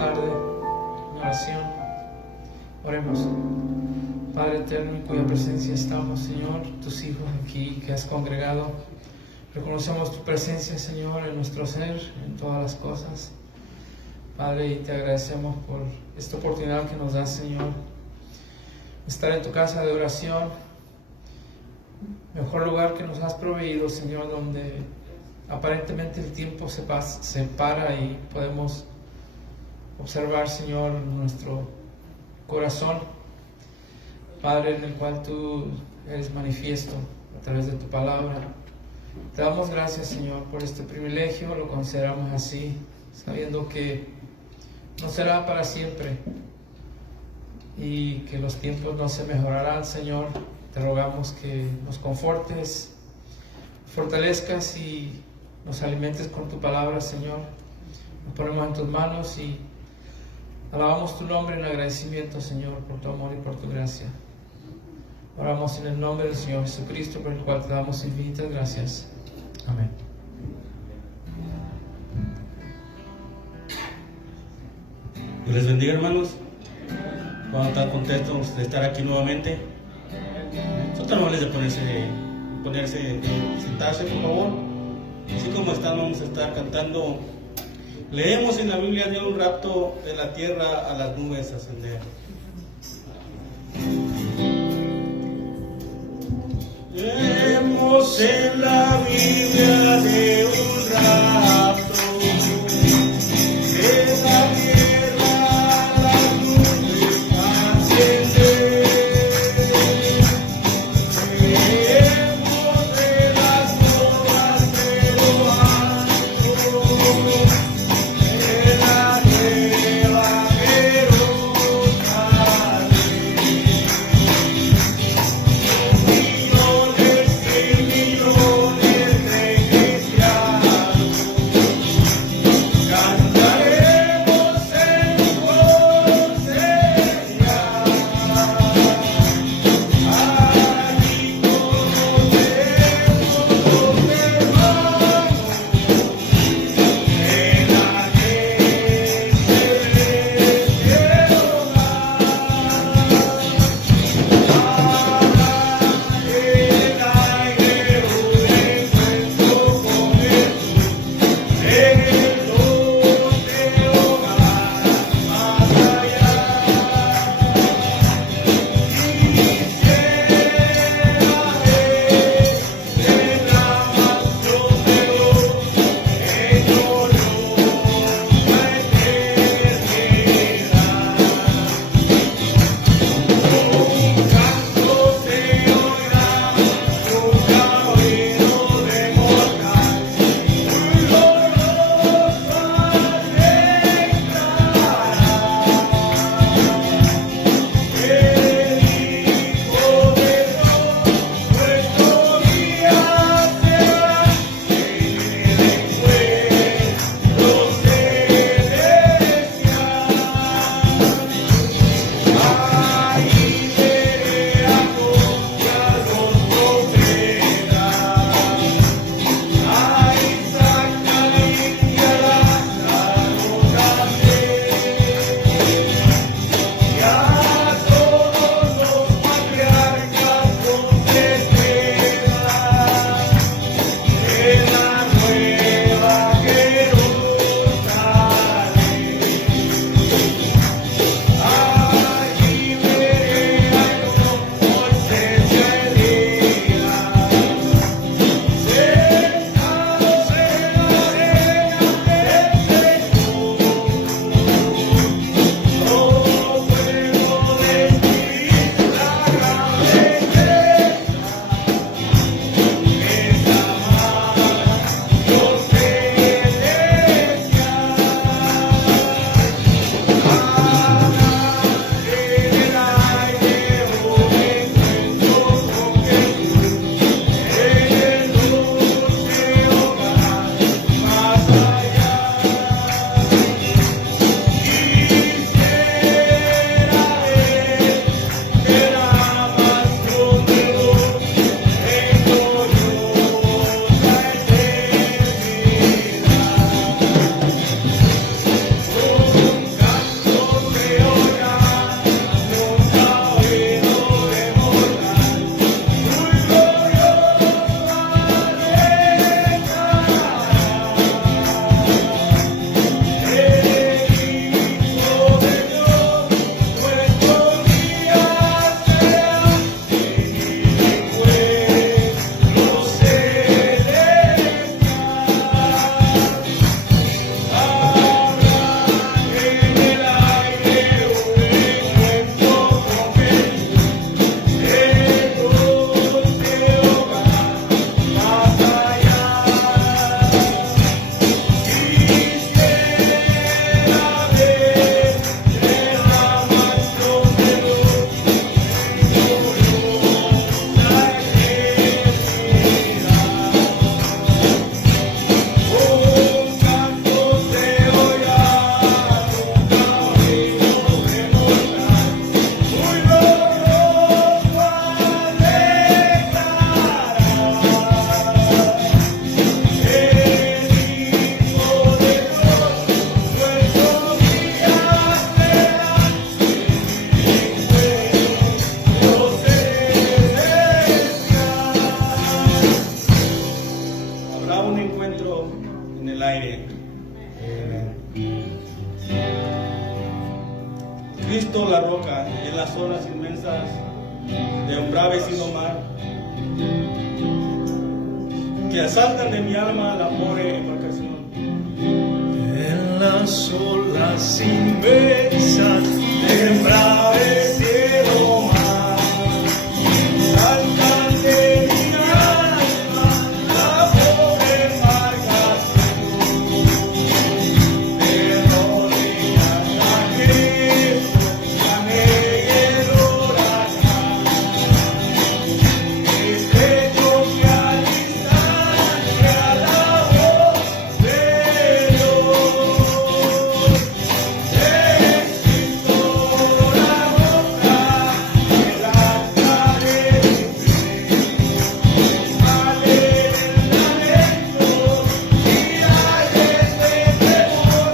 tarde en oración. Oremos. Padre eterno, en cuya presencia estamos, Señor, tus hijos aquí que has congregado. Reconocemos tu presencia, Señor, en nuestro ser, en todas las cosas. Padre, y te agradecemos por esta oportunidad que nos das, Señor, estar en tu casa de oración, mejor lugar que nos has proveído, Señor, donde aparentemente el tiempo se para y podemos observar, Señor, nuestro corazón, Padre, en el cual tú eres manifiesto a través de tu palabra. Te damos gracias, Señor, por este privilegio, lo consideramos así, sabiendo que no será para siempre y que los tiempos no se mejorarán, Señor. Te rogamos que nos confortes, fortalezcas y nos alimentes con tu palabra, Señor. Nos ponemos en tus manos y alabamos tu nombre en agradecimiento, Señor, por tu amor y por tu gracia. Oramos en el nombre del Señor Jesucristo, por el cual te damos infinitas gracias. Amén. Dios les bendiga, hermanos. Vamos a estar contentos de estar aquí nuevamente. Son tan amables de ponerse, sentarse, por favor. Así como están, vamos a estar cantando. Leemos en la Biblia de un rapto de la tierra a las nubes ascender. Leemos en la Biblia de un rapto de la tierra a las nubes ascender. Leemos de las cosas de lo alto, de la nueva Jerusalén. Millones y millones de cristianos Cristo la roca, en las olas inmensas de un bravecido mar, que asaltan de mi alma la pobre embarcación. En las olas inmensas de un bravecido mar, saltan de mi alma la pobre embarcación. De rodillas a Cristo gané el huracán, estrecho que al instante a la voz de Dios. Es Cristo la roca, el arca de mi fe, vale el lamento y aire de temor,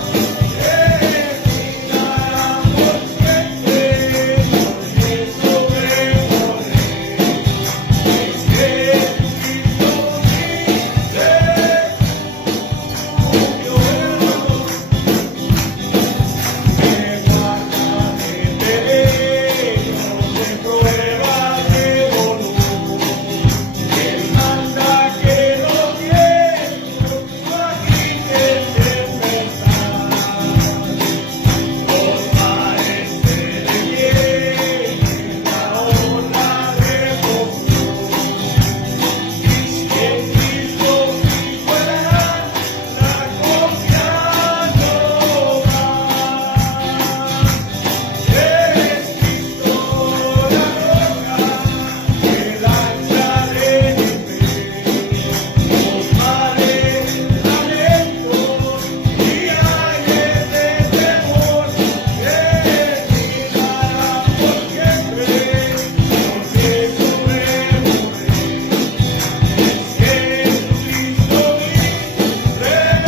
terminará por siempre, porque sobremoriré. Jesucristo mi refugio, me guarda de peligros, de pruebas de dolor. Él manda que los vientos no agiten tempestad, los mares se detienen, la ola reposo. En Cristo mi fuerza, la confianza es Cristo la roca, el ancha de mi fe, los mares lamentos y aires de temor, terminarán por siempre, porque sobremoriré. Jesucristo mi refugio,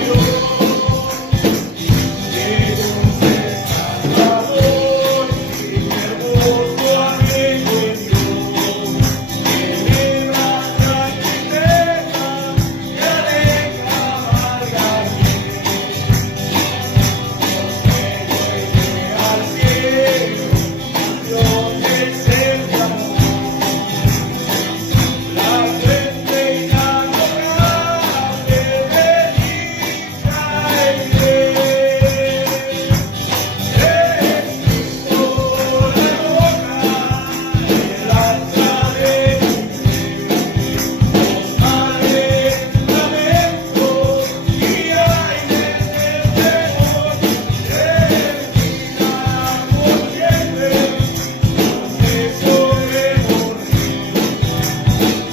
Dios es Salvador, mi hermoso amigo en Dios, que libra la tristeza y alegra amarga miel. Porque al cielo, Dios es el amor. La fuente inagotable de dicha y fe, es Cristo la roca, el ancha de mi fe, los mares lamentos y aires de temor, terminarán por siempre, porque sobremoriré.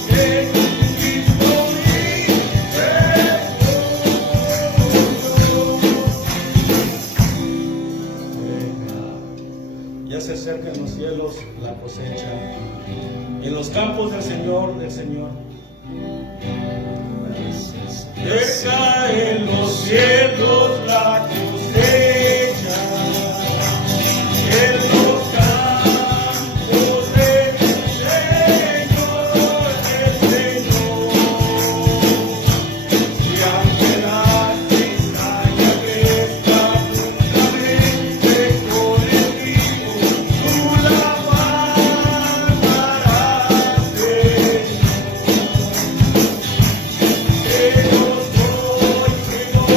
Jesucristo Ya se acerca en los cielos la cosecha, en los campos del Señor, Cerca en los cielos la cosecha, en los campos del Señor, y aunque la cizaña crezca juntamente con el trigo, tú la guardarás, Señor. Que yo soy, que no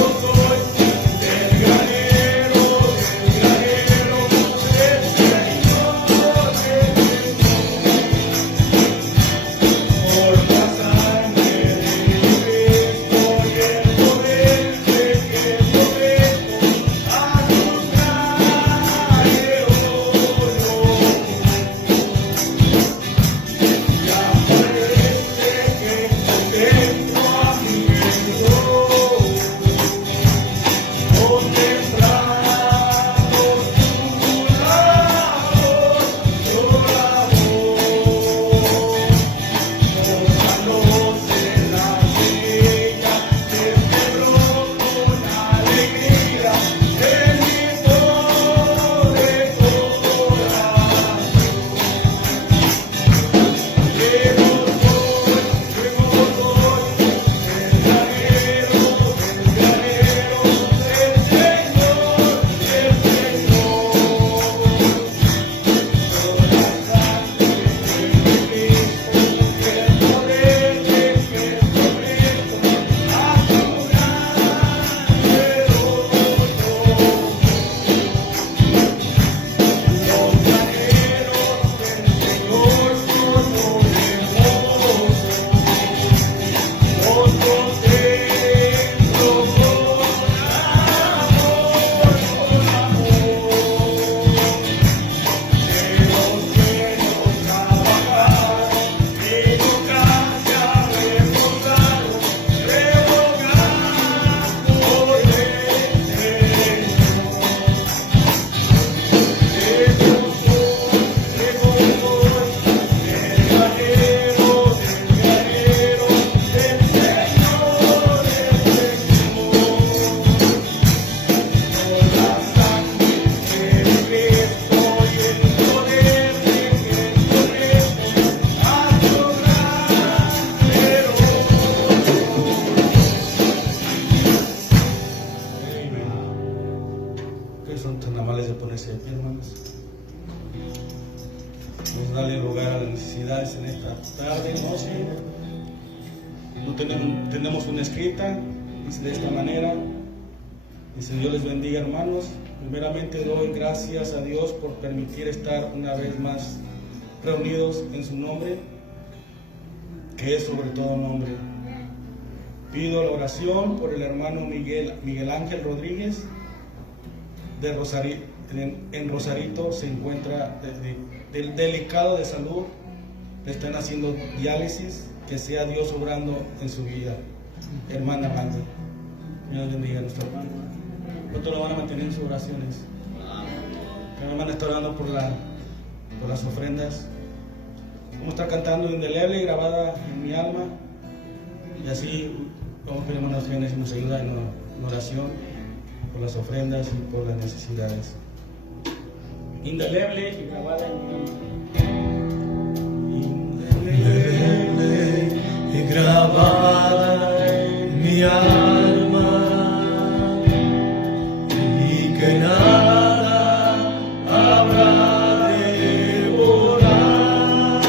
ustedes son tan amables de ponerse de pie, hermanos. Vamos a darle lugar a las necesidades en esta tarde, noche. No tenemos una escrita, dice de esta manera. Dice: Dios les bendiga, hermanos. Primeramente doy gracias a Dios por permitir estar una vez más reunidos en su nombre, que es sobre todo nombre. Pido la oración por el hermano Miguel Ángel Rodríguez de en Rosarito. Se encuentra delicado de salud, le están haciendo diálisis. Que sea Dios obrando en su vida. Hermana Amanda, Dios bendiga a nuestro hermano. Nosotros lo van a mantener en sus oraciones. La hermana está orando por las ofrendas. Vamos a estar cantando Indeleble, grabada en mi alma. Y así vamos a pedir a hermanos que nos ayuda en oración por las ofrendas y por las necesidades. Indeleble y grabada en mi alma. Y grabada en mi alma, y que nada habrá de borrar.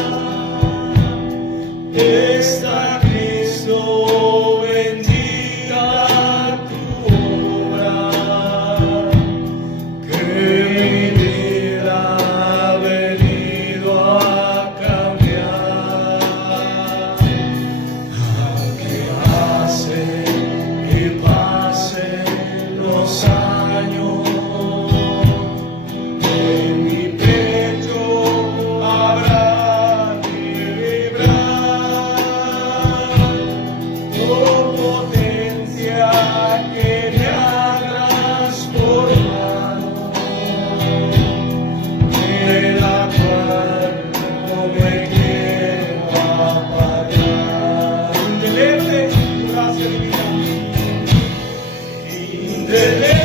Está Cristo, bendita tu obra, que mi vida ha venido a cambiar. Aunque pasen los años, en mi pecho habrá de vibrar tu potencia que me ha transformado, de la cual no me quiero apartar. Indeleble, gracia divina. Indeleble.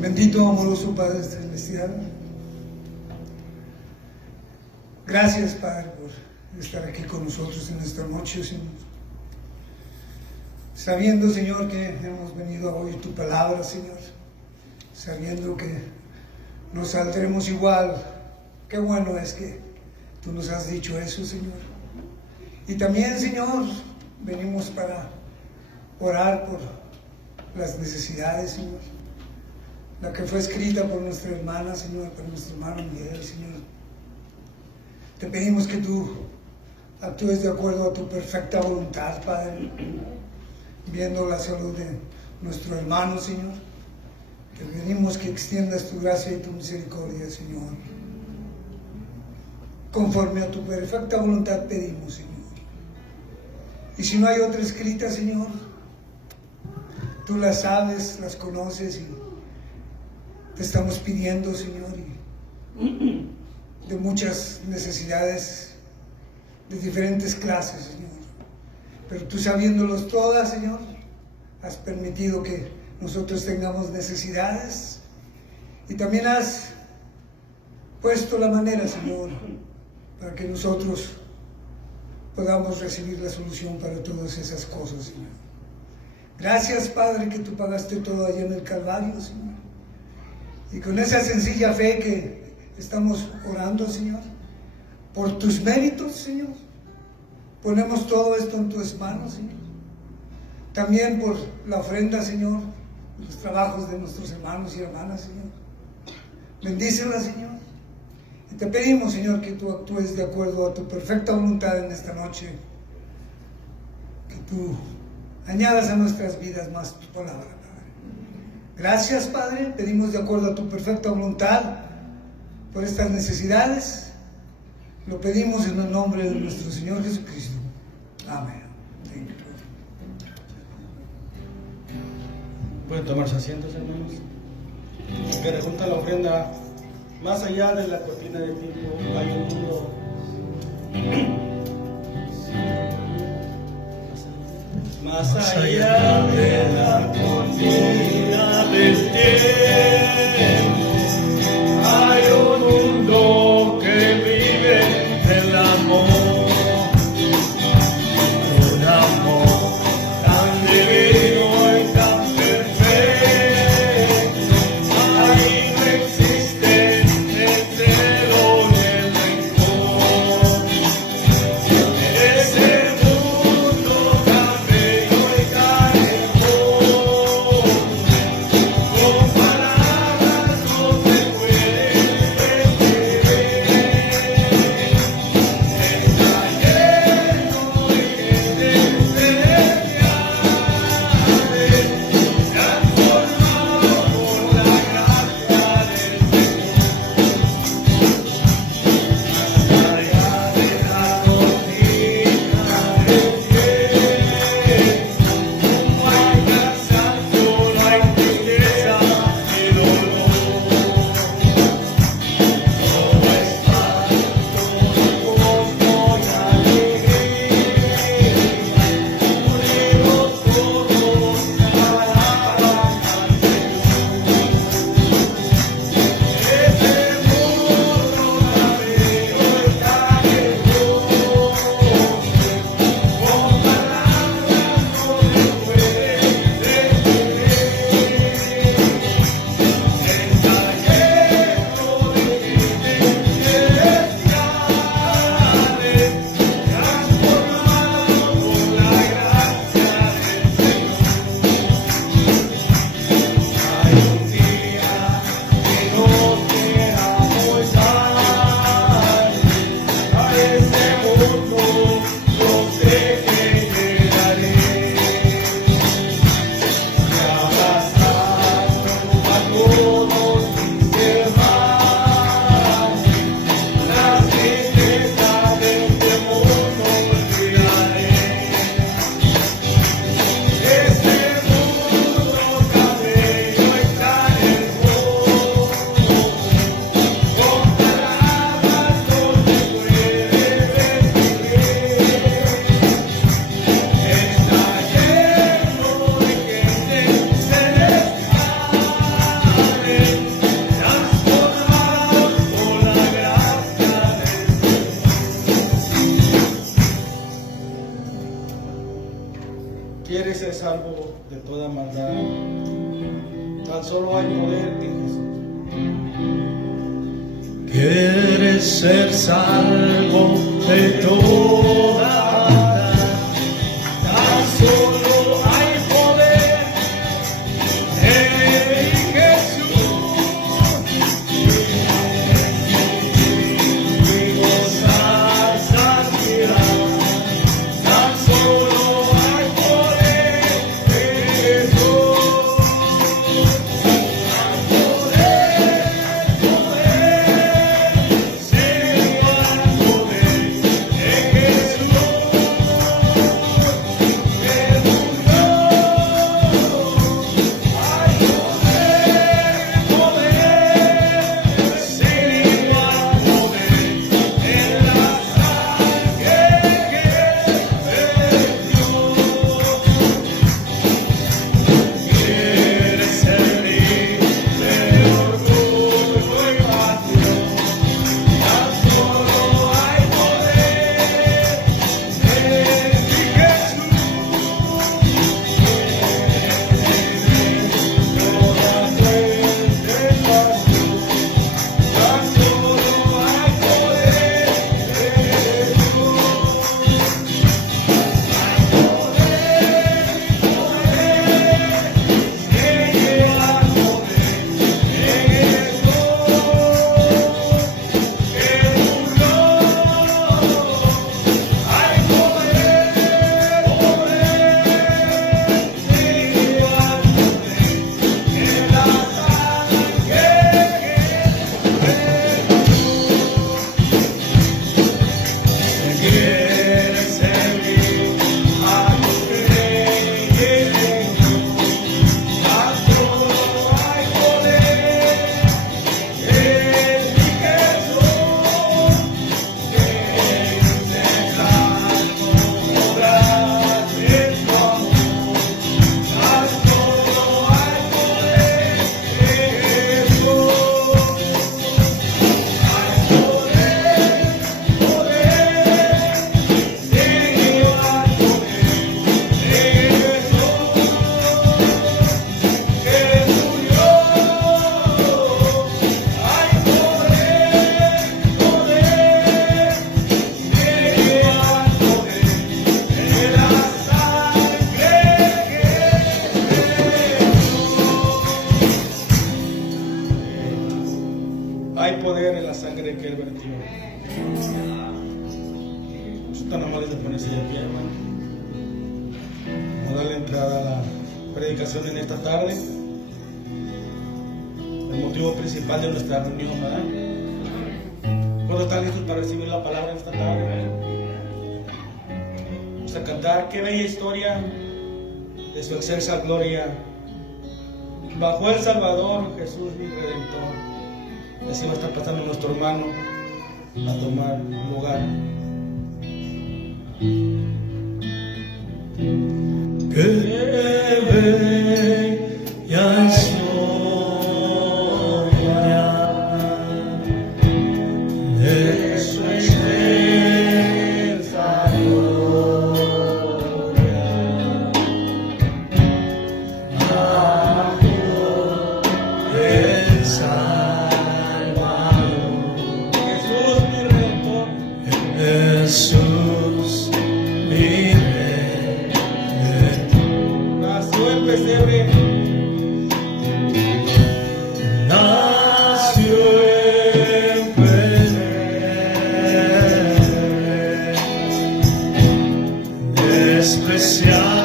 Bendito, amoroso Padre Celestial, gracias, Padre, por estar aquí con nosotros en esta noche, Señor. Sabiendo, Señor, que hemos venido a oír tu palabra, Señor, sabiendo que no saldremos igual. Qué bueno es que tú nos has dicho eso, Señor. Y también, Señor, venimos para orar por las necesidades, Señor. La que fue escrita por nuestra hermana, Señor, por nuestro hermano Miguel, Señor. Te pedimos que tú actúes de acuerdo a tu perfecta voluntad, Padre, viendo la salud de nuestro hermano, Señor. Te pedimos que extiendas tu gracia y tu misericordia, Señor. Conforme a tu perfecta voluntad pedimos, Señor. Y si no hay otra escrita, Señor, tú las sabes, las conoces y te estamos pidiendo, Señor, y de muchas necesidades de diferentes clases, Señor. Pero tú sabiéndolos todas, Señor, has permitido que nosotros tengamos necesidades y también has puesto la manera, Señor, para que nosotros podamos recibir la solución para todas esas cosas, Señor. Gracias, Padre, que tú pagaste todo allá en el Calvario, Señor. Y con esa sencilla fe que estamos orando, Señor, por tus méritos, Señor, ponemos todo esto en tus manos, Señor. También por la ofrenda, Señor, los trabajos de nuestros hermanos y hermanas, Señor. Bendícelas, Señor. Y te pedimos, Señor, que tú actúes de acuerdo a tu perfecta voluntad en esta noche. Que tú añadas a nuestras vidas más tu palabra, Padre. Gracias, Padre. Pedimos de acuerdo a tu perfecta voluntad por estas necesidades. Lo pedimos en el nombre de nuestro Señor Jesucristo. Amén. Pueden tomarse asientos, hermanos. Que junto a la ofrenda, más allá de la cortina de tiempo, hay un mundo. Más allá de la cortina del tiempo, hay un mundo que vive el amor, un amor tan divino y tan perfecto. Ahí no existe el celo ni el rencor. Ese mundo tan bello y tan hermoso, con palabras no se puede describir. Está lleno de gente celestial, transformado por la gracia del Señor. Más allá de la cortina del tiempo, no hay cansancio, no hay tristeza ni dolor. Todo es paz, todo gozo y alegría. Unidos todos alaban al Señor. Ese mundo tan bello y tan hermoso, con palabras no se puede describir. Está lleno de gente celestial, transformado por la gracia del Señor. Hay un día que nos queramos dar a ese mundo, yo sé que llegaré. Y abrazando a todos mis hermanos, las tristezas de este mundo olvidaré. Ese mundo tan bello y tan hermoso, con palabras no se puede describir. Está lleno de gente celestial, transformados por la gracia del Señor. ¿Quieres ser salvo de toda maldad? Tan solo hay poder en Jesús. ¿Quieres ser salvo de toda maldad? Tan solo hay poder en Jesús. Y gozar santidad. Tan solo hay poder en Jesús. Poder, sin igual poder en Jesús. que es 21. Son tan amables de ponerse de pie, hermano. Vamos a darle entrada a la predicación en esta tarde. El motivo principal de nuestra reunión, ¿verdad? ¿Cuándo están listos para recibir la palabra en esta tarde? Vamos a cantar qué bella historia de su excelsa gloria. Bajo el Salvador, Jesús mi Redentor. Así nos está pasando nuestro hermano a tomar lugar. Qué bella historia de su excelsa gloria. Bajo el Salvador, Jesús mi Redentor. Jesús mi Nació el pesebre. nació en Belén,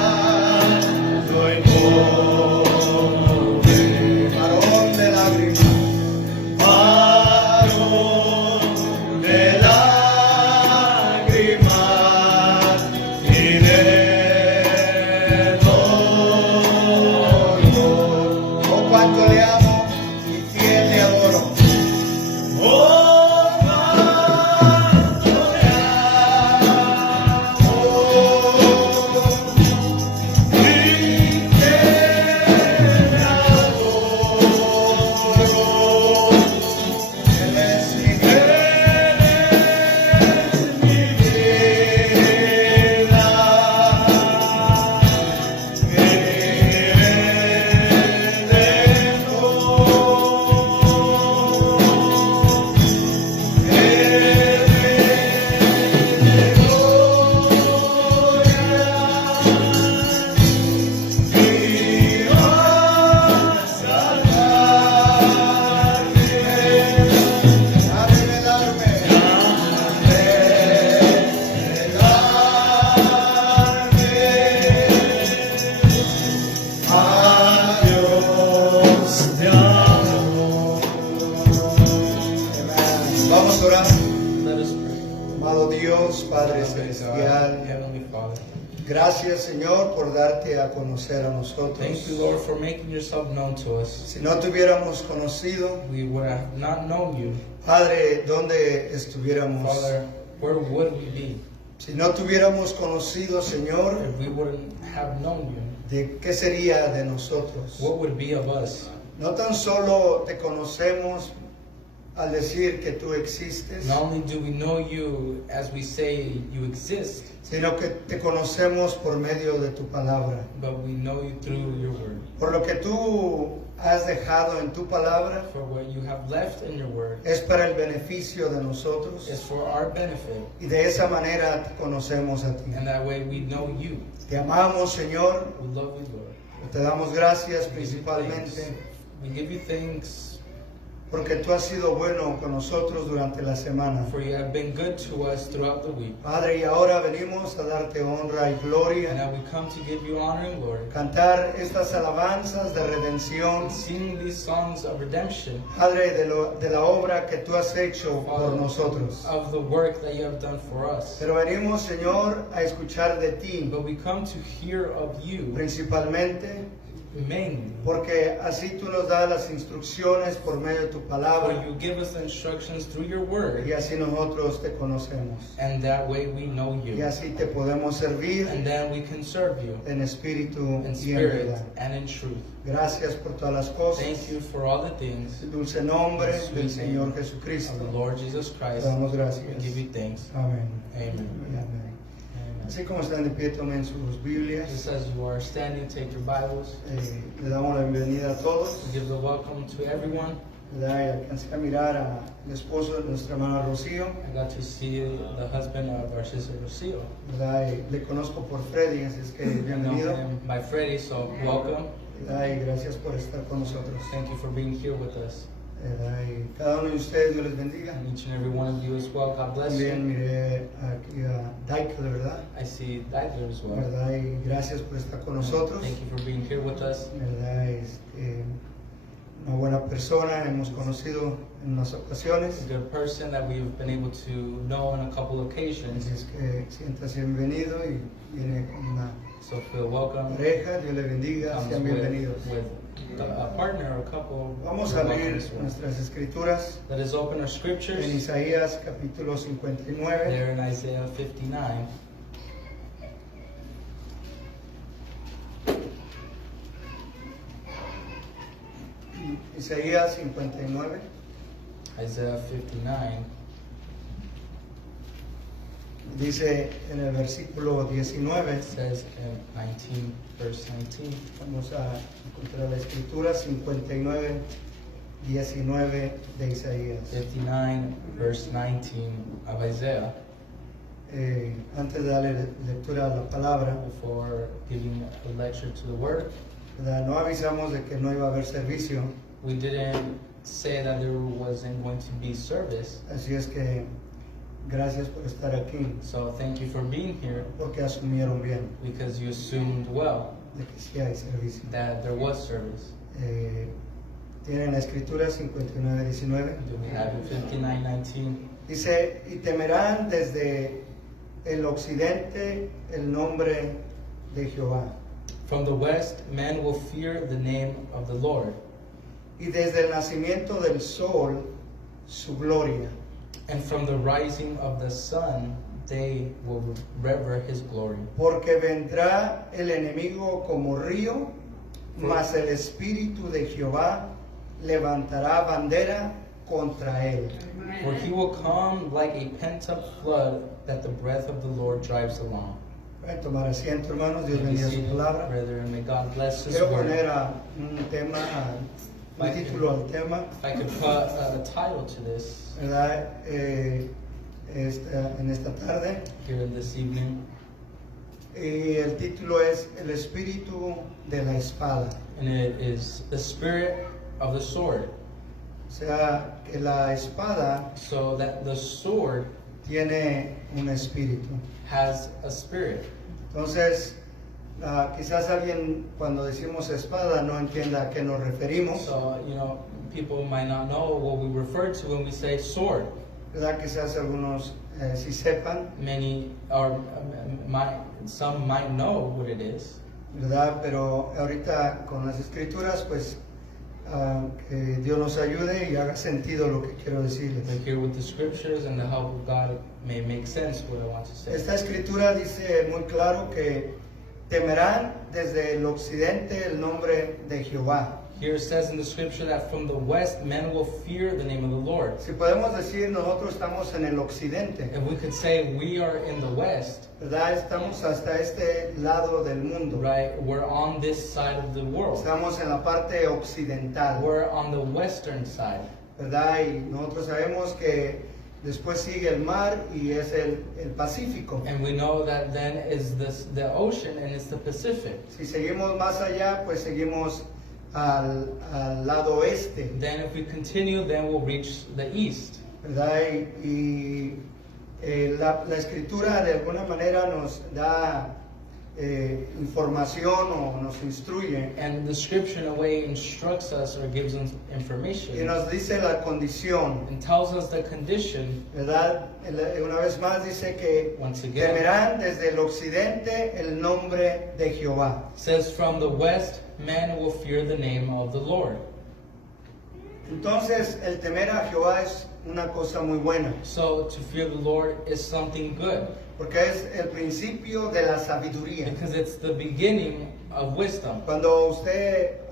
despreciado y pobre, varón de lágrimas, y de dolor. Oh, cuánto le amo y fiel le adoro. Oh, cuánto le amo y fiel le adoro. Él es mi vida. Vamos a orar. Let us pray. Amado Dios, Padre Loving God, Celestial, Heavenly Father, gracias Señor por darte a conocer a nosotros. thank you, Lord, for making yourself known to us. Si no te hubiéramos conocido, We would have not known you. Padre, ¿dónde estuviéramos? Father, where would we be Si no te hubiéramos conocido, Señor, if we wouldn't have known you? ¿de qué sería de nosotros? What would be of us? No tan solo te conocemos al decir que tú existes, Not only do we know you as we say you exist, sino que te conocemos por medio de tu palabra. but we know you through your word. Por lo que tú has dejado en tu palabra, For what you have left in your word es para el beneficio de nosotros, is for our benefit, y de esa manera te conocemos a ti. and that way we know you. Te amamos, Señor, We love you, Lord. te damos gracias We give you principalmente thanks. We give you thanks porque tú has sido bueno con nosotros durante la semana. for you have been good to us throughout the week. Padre, y ahora venimos a darte honra y And gloria, now we come to give you honor and glory. cantar estas alabanzas de redención, Sing these songs of redemption, Padre, de la obra que tú has hecho por nosotros. of the work that you have done for us. Pero venimos, Señor, a escuchar de ti, But we come to hear of you principalmente mainly, porque así tú nos das las instrucciones por medio de tu for palabra, you give us the instructions through your word, y así nosotros te conocemos. and that way we know Y you. así te podemos servir And then we can serve you en espíritu in y en spirit verdad. and in truth. Gracias por todas las cosas. Thank you for all the things. En el dulce nombre In the del sweet Señor name Jesucristo. of the Lord Jesus Te Christ, damos we gracias. give you thanks. Amén. Amen. Y amén. Amen. Así como están de pie, tomen sus Biblias. Just as you are standing, take your Bibles. Le damos la bienvenida a todos. We give the welcome to everyone. ¿Verdad? Y alcancé a mirar al esposo de nuestra hermana Rocío. I got to see the husband of our sister Rocio. ¿Verdad? Y le conozco por Freddy, así es que I know bienvenido. him by Freddie, so welcome. ¿Verdad? Y gracias por estar con nosotros. Thank you for being here with us. ¿verdad? Y cada uno de ustedes, Dios les bendiga. And each and every one of you as well. God bless También you. miré aquí a Daikel, ¿verdad? I see Deichler as well. ¿Verdad? Y gracias por estar con nosotros. Thank you for being here with us. ¿Verdad? Una buena persona, hemos conocido en unas ocasiones. A good person that we've been able to know on a couple occasions. Así es que siéntase bienvenido y viene con una So feel welcome. pareja, Dios le bendiga, Comes sean bienvenidos. with a partner or a couple. Vamos a You're welcome abrir as well. nuestras escrituras Let us open our en scriptures Isaías capítulo 59. there in Isaiah 59. Isaías 59, Isaiah 59 dice en el versículo 19, says in 19, verse 19. vamos a encontrar la escritura 59, 19 de Isaías. 59, verse 19 of Isaiah. Antes de darle lectura a la palabra, Before giving a lecture to the word, ¿verdad? No avisamos de que no iba a haber servicio, we didn't say that there wasn't going to be service. así es que gracias por estar aquí, So thank you for being here porque asumieron bien because you assumed well de que sí hay servicio. that there was service. Tienen la escritura 59, 19. Do we have it? 59, 19. Dice, y temerán desde el occidente el nombre de Jehová, From the west, men will fear the name of the Lord, y desde el nacimiento del sol su gloria. and from the rising of the sun, they will revere his glory. Porque vendrá el enemigo como río, mas el espíritu de Jehová levantará bandera contra él. For he will come like a pent-up flood that the breath of the Lord drives along. Pueden tomar asiento, hermanos, Dios May we bendiga see su it, palabra. brethren, may God bless his Quiero word. poner un tema, un título al tema, If I could put a title to this ¿verdad? En esta tarde. here this evening, Y el título es El espíritu de la espada. and it is the spirit of the sword. O sea, que la espada So that the sword tiene un espíritu. has a spirit. Entonces, quizás alguien cuando decimos espada no entienda a qué nos referimos. So, people might not know what we refer to when we say sword. ¿Verdad? Quizás algunos sí sepan, Many or some might know what it is. ¿verdad? Pero ahorita con las escrituras, pues que Dios nos ayude y haga sentido lo que quiero decirles. But here with the scriptures and the help of God may make sense what I want to say. Esta escritura dice muy claro que temerán desde el occidente el nombre de Jehová. Here it says in the scripture that from the west men will fear the name of the Lord. Si podemos decir, nosotros estamos en el occidente, If we could say we are in the west, ¿verdad? Estamos hasta este lado del mundo. right? We're on this side of the world. Estamos en la parte occidental, We're on the western side. ¿verdad? Y nosotros sabemos que después sigue el mar y es el Pacífico. And we know that then is the ocean and it's the Pacific. Si seguimos más allá, pues seguimos al lado oeste, Then if we continue, then we'll reach the east. ¿verdad? La escritura de alguna manera nos da información o nos instruye And the scripture in a way instructs us or gives us y information nos dice la condición, and tells us the condition. ¿verdad? Una vez más dice que Once again, temerán desde el occidente el nombre de Jehová. says from the west men will fear the name of the Lord. Entonces el temer a Jehová es una cosa muy buena, So to fear the Lord is something good porque es el principio de la sabiduría. because it's the beginning of wisdom. Cuando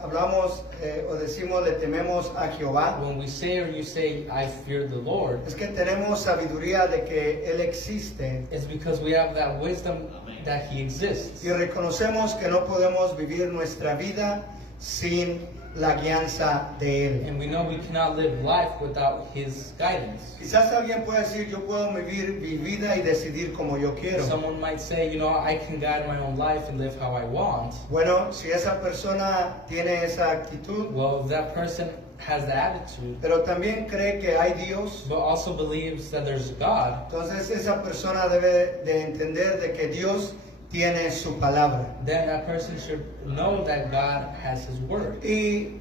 hablamos o decimos le tememos a Jehová, When we say or you say I fear the Lord, es que tenemos sabiduría de que Él existe it's because we have that wisdom that he exists. y reconocemos que no podemos vivir nuestra vida sin la guianza de Él. And we know we cannot live life without His guidance. Quizás alguien pueda decir, yo puedo vivir mi vida y decidir como yo quiero. Someone might say, you know, I can guide my own life and live how I want. Bueno, si esa persona tiene esa actitud, Well, if that person has the attitude, pero también cree que hay Dios, but also believes that there's God, entonces esa persona debe de entender de que Dios tiene su palabra. then that person should know that God has His word. Y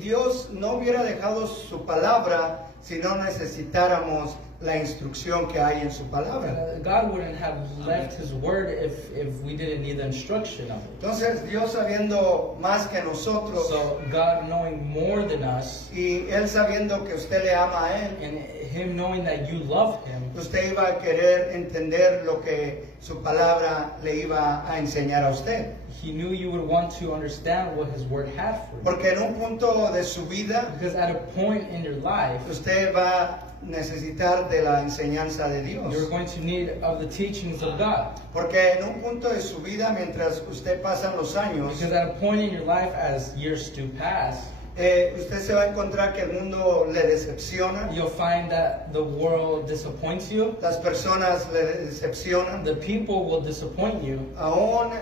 Dios no hubiera dejado su palabra si no necesitáramos la instrucción que hay en su palabra. God wouldn't have left His word if we didn't need the instruction of it. Entonces Dios sabiendo más que nosotros So God knowing more than us, y Él sabiendo que usted le ama a Él, and Him knowing that you love Him, usted iba a querer entender lo que su palabra le iba a enseñar a usted. He knew you would want to understand what His word had for you. Porque en un punto de su vida Because at a point in your life, usted va a necesitar de la enseñanza de you're Dios. going to need of the teachings of God. Porque en un punto de su vida, mientras usted pasan los años, Because at a point in your life, as years do pass, usted se va a encontrar que el mundo le decepciona, you'll find that the world disappoints you, las personas le decepcionan, the people will disappoint you, aún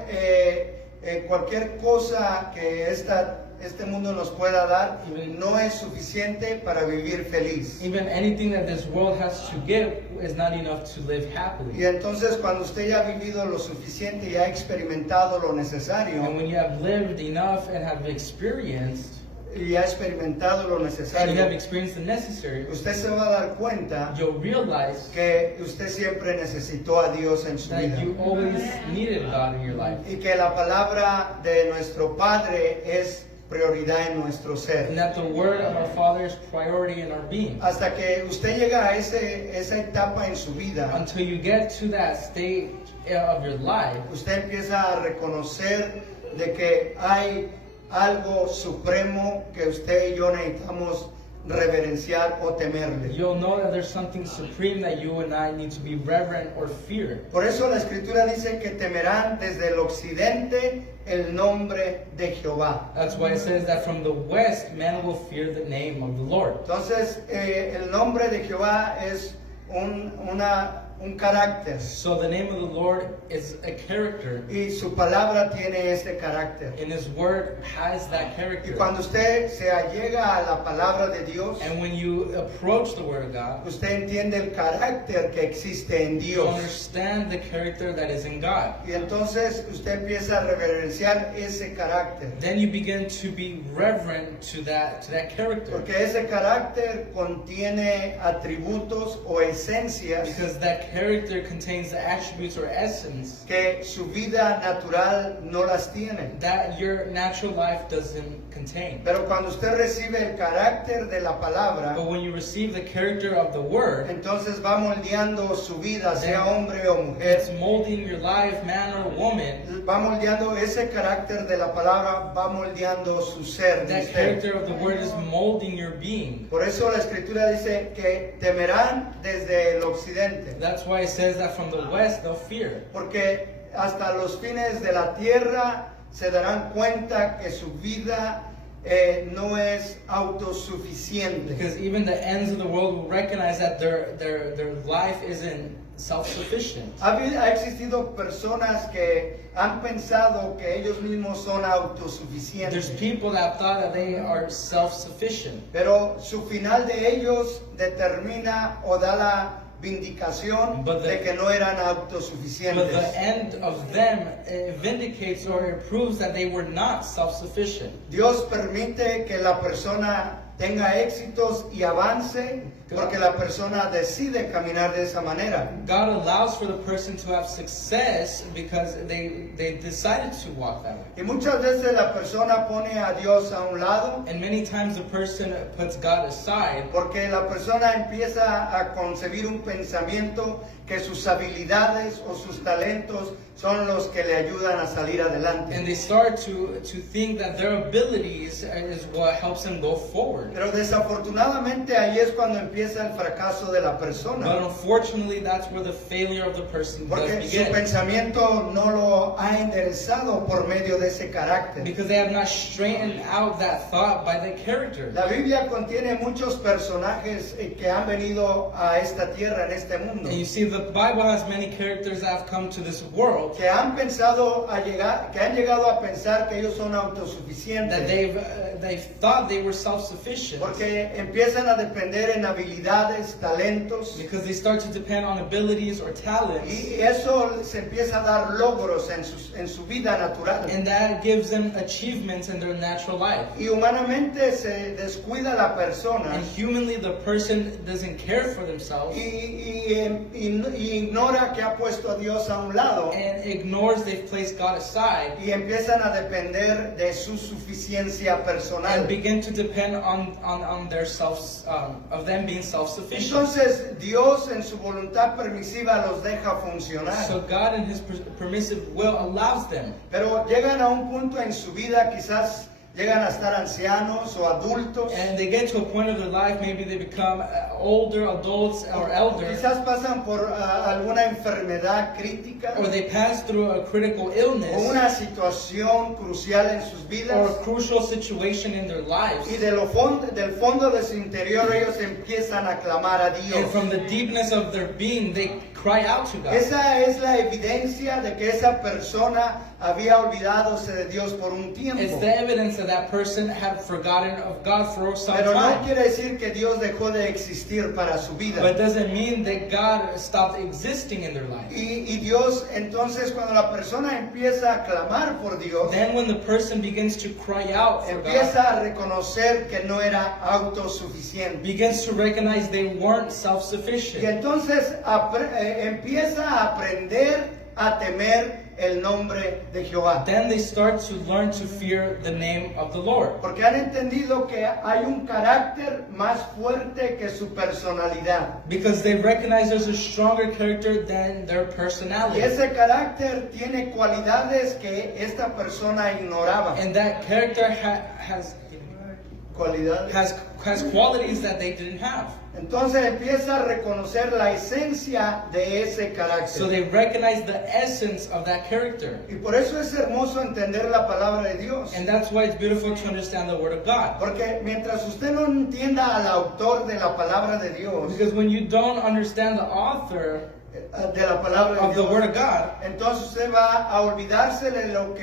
cualquier cosa que este mundo nos pueda dar no es suficiente para vivir feliz. even anything that this world has to give is not enough to live Y happily. entonces cuando usted ya ha vivido lo suficiente y ha experimentado lo And necesario when you have lived enough and have experienced, y ha experimentado lo and you have necesario, experienced the necessary, usted se va a dar cuenta you'll realize que usted siempre necesitó a Dios en su that vida you always needed God in your life. y que la palabra de nuestro Padre es prioridad en nuestro And ser. that the word of our Father is priority in our being. Hasta que usted llega a esa etapa en su vida, Until you get to that stage of your life, usted empieza a reconocer de que hay algo supremo que usted y yo necesitamos reverenciar o temerle. you'll know that there's something supreme that you and I need to be reverent or fear. Por eso la Escritura dice que temerán desde el occidente el nombre de Jehová. That's why it says that from the west man will fear the name of the Lord. Entonces, el nombre de Jehová es un carácter So the name of the Lord is a character, y su palabra tiene ese carácter. and His word has that Y character. cuando usted se allega a la palabra de Dios, And when you approach the word of God, usted entiende el carácter que existe en you Dios. understand the character that is in God. Y entonces usted empieza a reverenciar ese carácter. Then you begin to be reverent to that character. Porque ese carácter contiene atributos o esencias Because that character contains the attributes or essence que su vida natural no las tiene. that your natural life doesn't contain. Pero cuando usted recibe el carácter de la palabra, But when you receive the character of the word, entonces va moldeando su vida, sea hombre o mujer. it's molding your life, man or woman. Va moldeando ese carácter de la palabra, va moldeando su ser. de That usted. character of the word is molding your being. Por eso la Escritura dice que temerán desde el occidente. That's why it says that from the west they'll fear. Porque hasta los fines de la tierra se darán cuenta que su vida no es autosuficiente. Because even the ends of the world will recognize that their life isn't self-sufficient. Ha existido personas que han pensado que ellos mismos son There's autosuficientes, people that thought that they are self-sufficient. pero su final de ellos determina o da la vindicación But the- de que no eran But autosuficientes. the end of them vindicates or it proves that they were not self-sufficient. Dios permite que la persona tenga éxitos y avance porque la persona decide caminar de esa manera. God allows for the person to have success because they decided to walk that way. Y muchas veces la persona pone a Dios a un lado And many times the person puts God aside porque la persona empieza a concebir un pensamiento que sus habilidades o sus talentos son los que le ayudan a salir and adelante. they start to think that their abilities is what helps them go forward. forward. Pero desafortunadamente ahí es cuando empieza el fracaso de la persona. But unfortunately, that's where the failure of the person does Porque su begin. pensamiento no lo ha enderezado por medio de ese carácter. Because they have not straightened out that thought by the character. La Biblia contiene muchos personajes que han venido a esta tierra, en este mundo, And you see, the Bible has many characters that have come to this world que han llegado a pensar que ellos son that autosuficientes, they've thought they were self-sufficient porque empiezan a depender en habilidades, talentos, because they start to depend on abilities or talents, y eso se empieza a dar logros en su vida natural. and that gives them achievements in their natural life. Y humanamente se descuida la persona And humanly, the person doesn't care for themselves y ignora que ha puesto a Dios a un lado, and ignores they've placed God aside y empiezan a depender de su suficiencia personal. and begin to depend on their of them being self-sufficient. Entonces Dios en su voluntad permisiva los deja funcionar. So God in His permissive will allows them. Pero llegan a un punto en su vida, quizás llegan a estar ancianos o adultos, And they get to a point of their life, maybe they become older adults or elders, quizás pasan por alguna enfermedad crítica or they pass through a critical o illness una situación crucial en sus or vidas, a crucial situation in their lives. y del fondo de su interior ellos empiezan a clamar a And Dios. from the deepness of their being, they cry out to God. Esa es la evidencia de que esa persona había olvidadose de Dios por un It's tiempo. the evidence that that person had forgotten of God for some Pero no time. quiere decir que Dios dejó de existir para su vida. But it doesn't mean that God stopped existing in their life. Y Dios, entonces, cuando la persona empieza a clamar por Dios, Then when the person begins to cry out for God, empieza a reconocer que no era autosuficiente. begins to recognize they weren't Y self-sufficient. entonces empieza a aprender a temer el nombre de Jehová. Then they start to learn to fear the name of the Lord. Porque han entendido que hay un carácter más fuerte que su personalidad. Because they recognize there's a stronger character than their Y personality. ese carácter tiene cualidades que esta persona ignoraba. And that character has Cualidades. qualities that they didn't have. Entonces empieza a reconocer la esencia de ese carácter. So they recognize the essence of that character. Y por eso es hermoso entender la palabra de Dios. And that's why it's beautiful to understand the Word of God. Porque mientras usted no entienda al autor de la palabra de Dios, Because when you don't understand the author de la palabra de of the Dios, Word of God, entonces usted va a olvidarse de lo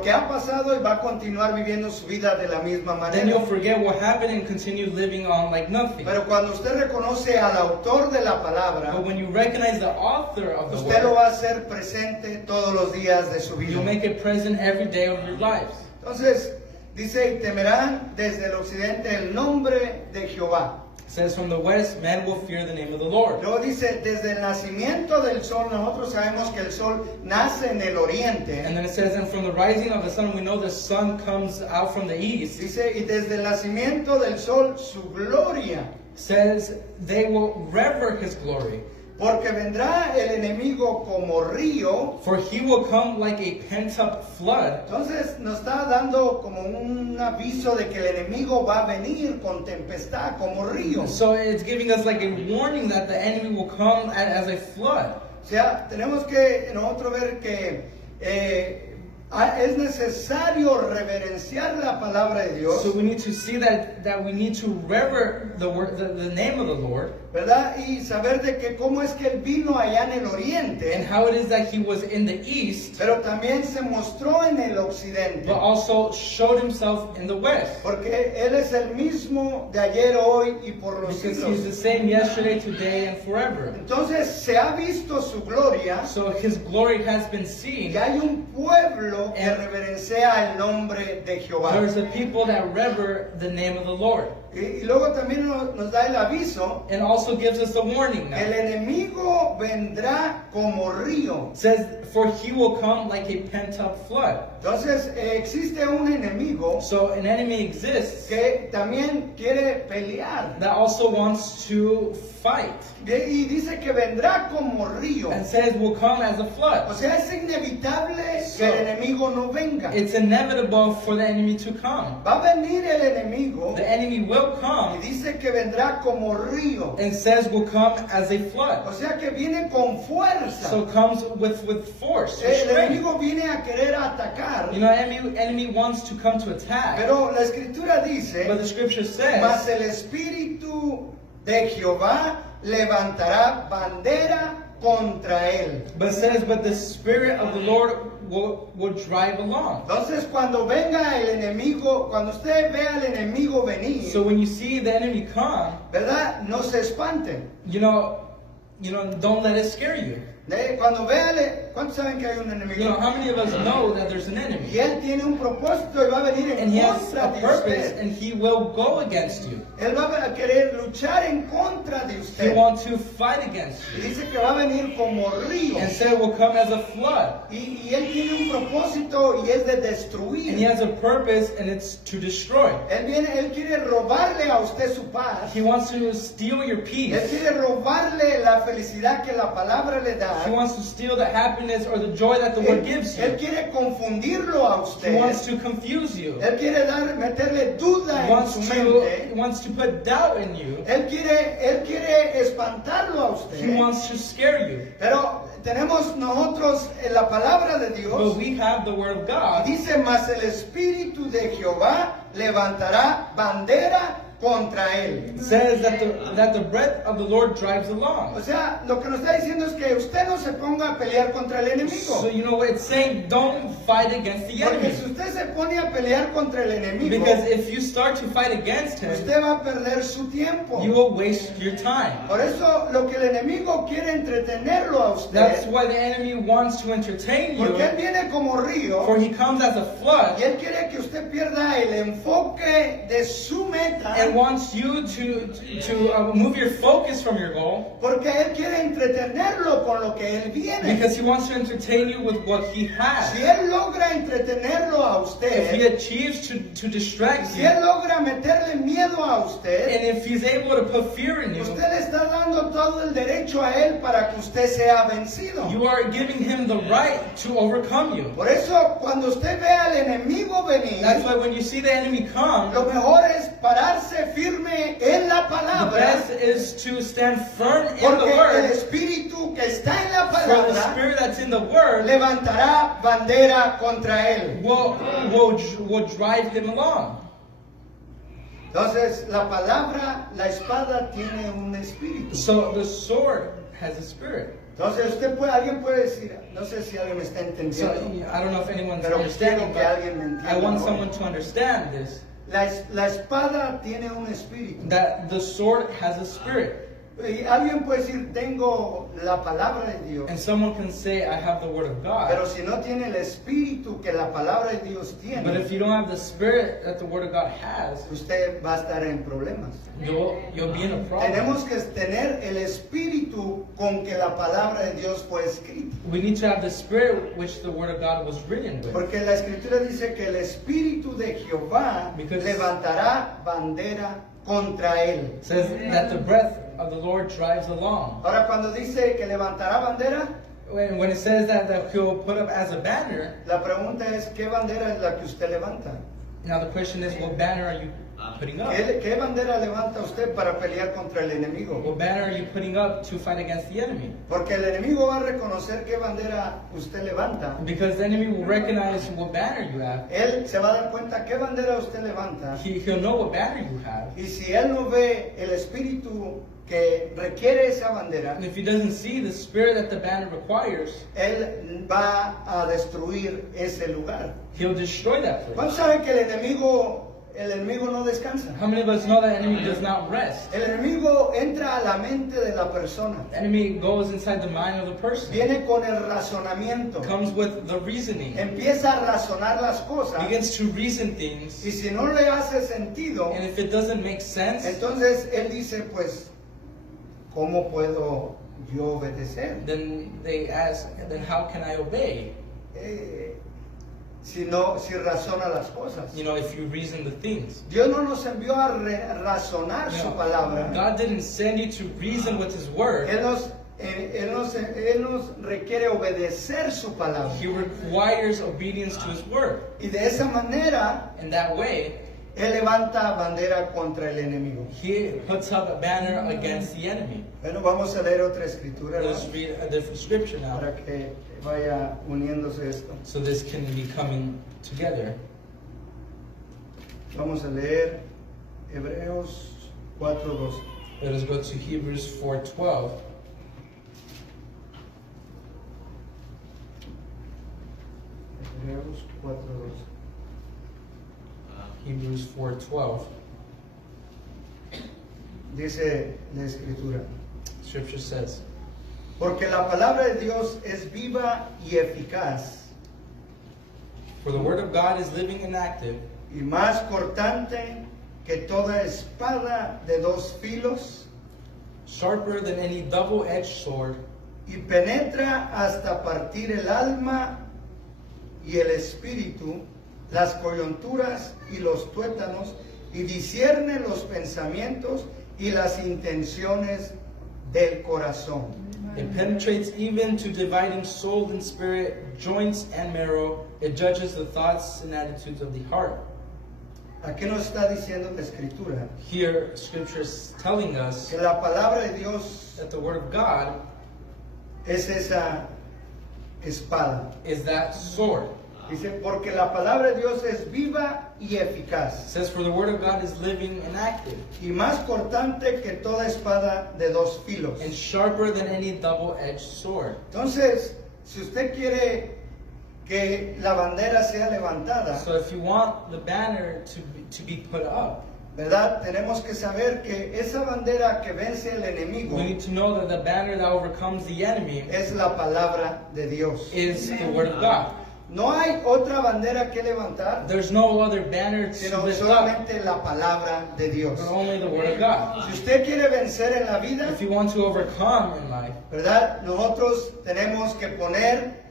que ha pasado y va a continuar viviendo su vida de la misma then you'll manera. forget what happened and continue living on like nothing. Pero cuando usted reconoce al autor de la palabra, But when you recognize the author of the usted lo Word, va a hacer presente todos los días de su vida. you'll make it present every day of your lives. Entonces, dice, y temerán desde el occidente el nombre de Jehová. It says, from the west, men will fear the name of the Lord. Luego dice, desde el nacimiento del sol, nosotros sabemos que el sol nace en el oriente. And then it says, and from the rising of the sun, we know the sun comes out from the east. Dice, y desde el nacimiento del sol, su gloria. It says, they will rever his glory. Porque vendrá el enemigo como río. For he will come like a pent-up flood. Entonces nos está dando como un aviso de que el enemigo va a venir con tempestad como río. So it's giving us like a warning that the enemy will come as a flood. O sea, tenemos que nosotros ver que es necesario reverenciar la palabra de Dios, So we need to see that we need to rever the name of the Lord, ¿verdad? Y saber de que cómo es que él vino allá en el oriente, and how it is that he was in the east, pero también se mostró en el occidente. but also showed himself in the west. Porque él es el mismo de ayer, hoy y por los Because siglos. he's the same yesterday, today, and forever. Entonces se ha visto su gloria So his glory has been y seen. hay un pueblo que reverencia el nombre de Jehová. There's a people that rever the name of the Lord. Y luego también nos da el aviso, And also gives us the warning el now. enemigo vendrá como río. It says, for he will come like a pent-up flood. Entonces existe un enemigo So an enemy exists que también quiere pelear. that also wants to fight. Y dice que vendrá como río. And says will come as a O flood. sea, es inevitable que el enemigo no venga. It's inevitable for the enemy to come. Va a venir el enemigo The enemy will y come, dice que vendrá como río. and says will come as a O flood. sea que viene con fuerza. So it comes with force, with El strength. enemigo viene a querer atacar. You know, enemy wants to come to attack. Pero la escritura dice, But the scripture mas says, el Espíritu de Jehová levantará bandera contra él. but the Spirit of the Lord will drive along. Entonces cuando venga el enemigo, cuando usted vea al enemigo venir, So when you see the enemy come, ¿verdad? No se espante. you know, don't let it scare you. Cuando vea, ¿cuántos saben que hay un enemigo? You know, how many of us know that there's an Y enemy? él tiene un propósito y va a venir en And he has contra a de purpose, usted. and he will go against you. Él va a querer luchar en contra de He usted. wants to fight against Y you. dice que va a venir como río. And said it will come as a flood. Y él tiene un propósito y es de And he destruir. has a purpose, and it's to destroy. Él quiere robarle a usted su paz. He wants to steal your Él peace. quiere robarle la felicidad que la palabra le da. He wants to steal the happiness or the joy that the word gives Él you. quiere confundirlo a He usted. wants to confuse you. Él quiere meterle duda He en su mente. wants to put doubt in you. Él quiere espantarlo a usted. He wants to scare you. Pero tenemos nosotros en la palabra de But Dios. we have the word of Y God. dice, mas el Espíritu de Jehová levantará bandera contra él. It says that the breath of the Lord drives O along. sea, lo que nos está diciendo es que usted no se ponga a pelear contra el enemigo. So you know what it's saying? Don't fight against the Porque si enemy. usted se pone a pelear contra el enemigo, Because if you start to fight against him, usted va a perder su tiempo. you will waste your time. Por eso lo que el enemigo quiere entretenerlo a That's usted, why the enemy wants to entertain porque él you, viene como río for he comes as a flood y él quiere que usted pierda el enfoque de su meta, and wants you to move your focus from your goal, porque él quiere entretenerlo con lo que él viene. because he wants to entertain you with what he has. Si él logra entretenerlo a If he usted, achieves to distract si you, él logra meterle miedo a usted, and if he's able to put fear in you, usted le está dando todo el derecho a él para que usted sea vencido. you are giving him the right to overcome you. Por eso, cuando usted ve al enemigo venir, That's why when you see the enemy come, lo mejor es pararse firme en la the palabra, best is to stand firm in the porque el word, espíritu que está en la for the palabra spirit that's in the word levantará bandera contra él. will drive him along. Entonces, la palabra, la espada tiene un espíritu. So the sword has a spirit. Entonces, alguien puede decir, no sé si alguien me está So entendiendo, I don't know if anyone's pero understanding, quiero que alguien me but I want entienda. someone to understand this, La espada tiene un espíritu. that the sword has a spirit. Y alguien puede decir, tengo la palabra de Dios. And someone can say, I have the word of Pero God. si no tiene el espíritu que la palabra de Dios But tiene, if you don't have the spirit that the word of God has, usted va a estar en problemas. you'll be in a problem. Tenemos que tener el espíritu con que la palabra de Dios fue escrita. We need to have the spirit which the word of God was written with. Porque la escritura dice que el espíritu de Jehová Because- levantará bandera contra él. It says that the breath of the Lord drives along. Ahora cuando dice que levantará bandera, When it says that he'll put up as a banner, la pregunta es, ¿qué bandera es la que usted levanta? now the question is, what banner are you putting up? ¿Qué bandera levanta usted para pelear contra el enemigo? What banner are you putting up to fight against the enemy? Porque el enemigo va a reconocer qué bandera usted levanta. Because the enemy will recognize what banner you have. Él se va a dar cuenta qué bandera usted levanta. He'll know what banner you have. Y si él no ve el espíritu que requiere esa bandera, And if he doesn't see the spirit that the banner requires, él va a destruir ese lugar. he'll destroy that place. ¿Cuántos saben que el enemigo no descansa? How many of us know that the enemy does not rest? El enemigo entra a la mente de la persona. The enemy goes inside the mind of the person. Viene con el razonamiento. Comes with the reasoning. Empieza a razonar las cosas. Begins to reason things. Y si no le hace sentido, And if it doesn't make sense, entonces él dice, pues, ¿cómo puedo yo obedecer? then they ask, then how can I obey? Si razona las cosas. You know, if you reason the things. Dios no nos envió a razonar You su know, palabra. God didn't send you to reason with His word. Él nos Él nos requiere obedecer su palabra. He requires obedience to His word. Y de esa manera, In that way, Él levanta bandera contra el enemigo. He puts up a banner against the enemy. Bueno, vamos a leer otra escritura, Let's hermanos, read a different scripture now, para que vaya uniéndose esto. so this can be coming together. Vamos a leer Hebreos 4:12. Let us go to Hebrews 4:12. Hebreos 4:12. Hebrews 4:12. Dice la escritura: Scripture says, porque la palabra de Dios es viva y eficaz, "For the word of God is living and active, y más cortante que toda espada de dos filos, sharper than any double-edged sword, y penetra hasta partir el alma y el espíritu, las coyunturas y los tuétanos, y discierne los pensamientos y las intenciones del corazón." it penetrates even to dividing soul and spirit, joints and marrow. It judges the thoughts and attitudes of the heart." ¿A qué nos está diciendo la escritura? Here, Scripture is telling us Que la palabra de Dios that the word of God es esa espada. is that sword. Dice, porque la palabra de Dios es viva y It eficaz, says, "For the word of God is living and active, y más cortante que toda espada de dos filos. and sharper than any double-edged sword." Entonces, si usted quiere que la bandera sea levantada, So if you want the banner to be put up, ¿verdad? Tenemos que saber que esa bandera que vence al enemigo we need to know that the banner that overcomes the enemy es la palabra de Dios. is the word of God. No hay otra bandera que levantar, There's no other banner to sino lift up, solamente la palabra de Dios. but only the word of God. Si usted quiere vencer en la vida, If you want to overcome in life, ¿verdad? Nosotros tenemos que poner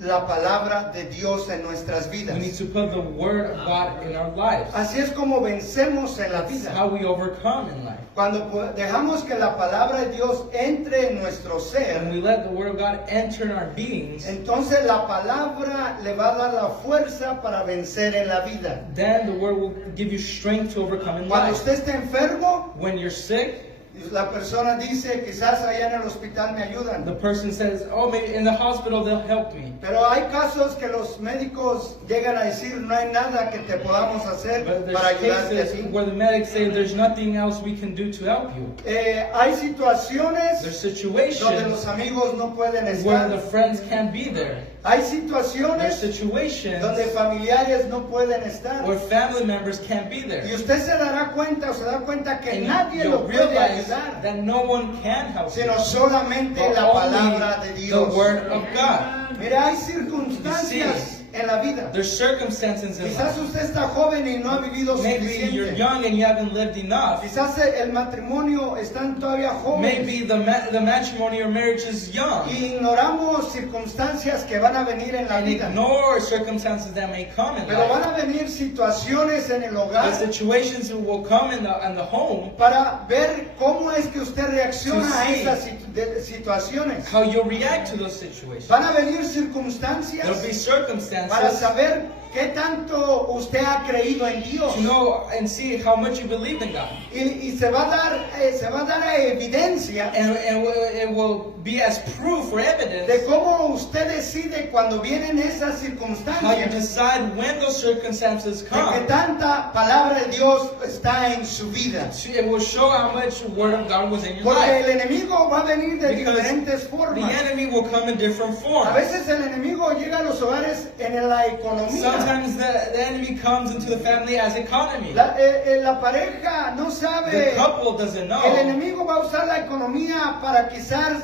la palabra de Dios en nuestras we need vidas. to put the word of God in our lives. Así es como vencemos en la That's vida. how we overcome in life. Cuando dejamos que la palabra de Dios entre en nuestro When we ser, let the word of God enter in our beings, entonces la palabra le va a dar la fuerza para vencer en la vida. then the word will give you strength to overcome in Cuando life. usted está enfermo, When you're sick, la persona dice, quizás allá en el hospital me the ayudan. person says, "Oh, maybe in the hospital they'll help me." Pero hay casos que los médicos llegan a decir, no hay nada que te podamos hacer But there's para ayudarte a cases ti. where the medics say there's nothing else we can do to help you. Hay situaciones There's donde situations los amigos no pueden where the estar. friends can't be there. Hay There's situaciones situations donde familiares no pueden estar. where family members can't be Y there. usted se dará cuenta o se da cuenta que And nadie you'll lo puede realize ayudar, that no one can help you, sino solamente but la palabra de only the Dios. word of God. Mira, hay circunstancias en la vida. There's circumstances in Quizás life. usted está joven y no ha vivido Maybe you're suficiente. young and you haven't lived enough. Quizás el matrimonio están todavía jóvenes. Maybe the matrimony or marriage is young. Y ignoramos circunstancias que van a venir en la And vida. ignore circumstances that may come in Pero van life. a venir situaciones en el The hogar situations that will come in the home, para ver cómo es que usted reacciona To a see esas situaciones. how you'll react to those situations. Van a venir There'll be circunstancias para circumstances saber qué tanto usted ha creído en Dios. to know and see how much you believe in God. Y se va a dar evidencia And it will be as proof or de evidence cómo usted decide cuando vienen esas how you circunstancias. decide when those circumstances De que come. tanta palabra de Dios está en su vida. It will show how much word of God was in your Porque life. el enemigo va a venir de Because diferentes the formas. enemy will come in different A forms. veces el enemigo llega a los hogares en la economía. Sometimes the enemy comes into the family as economy. La pareja no The sabe. couple doesn't El know. enemigo va a usar la economía para quizás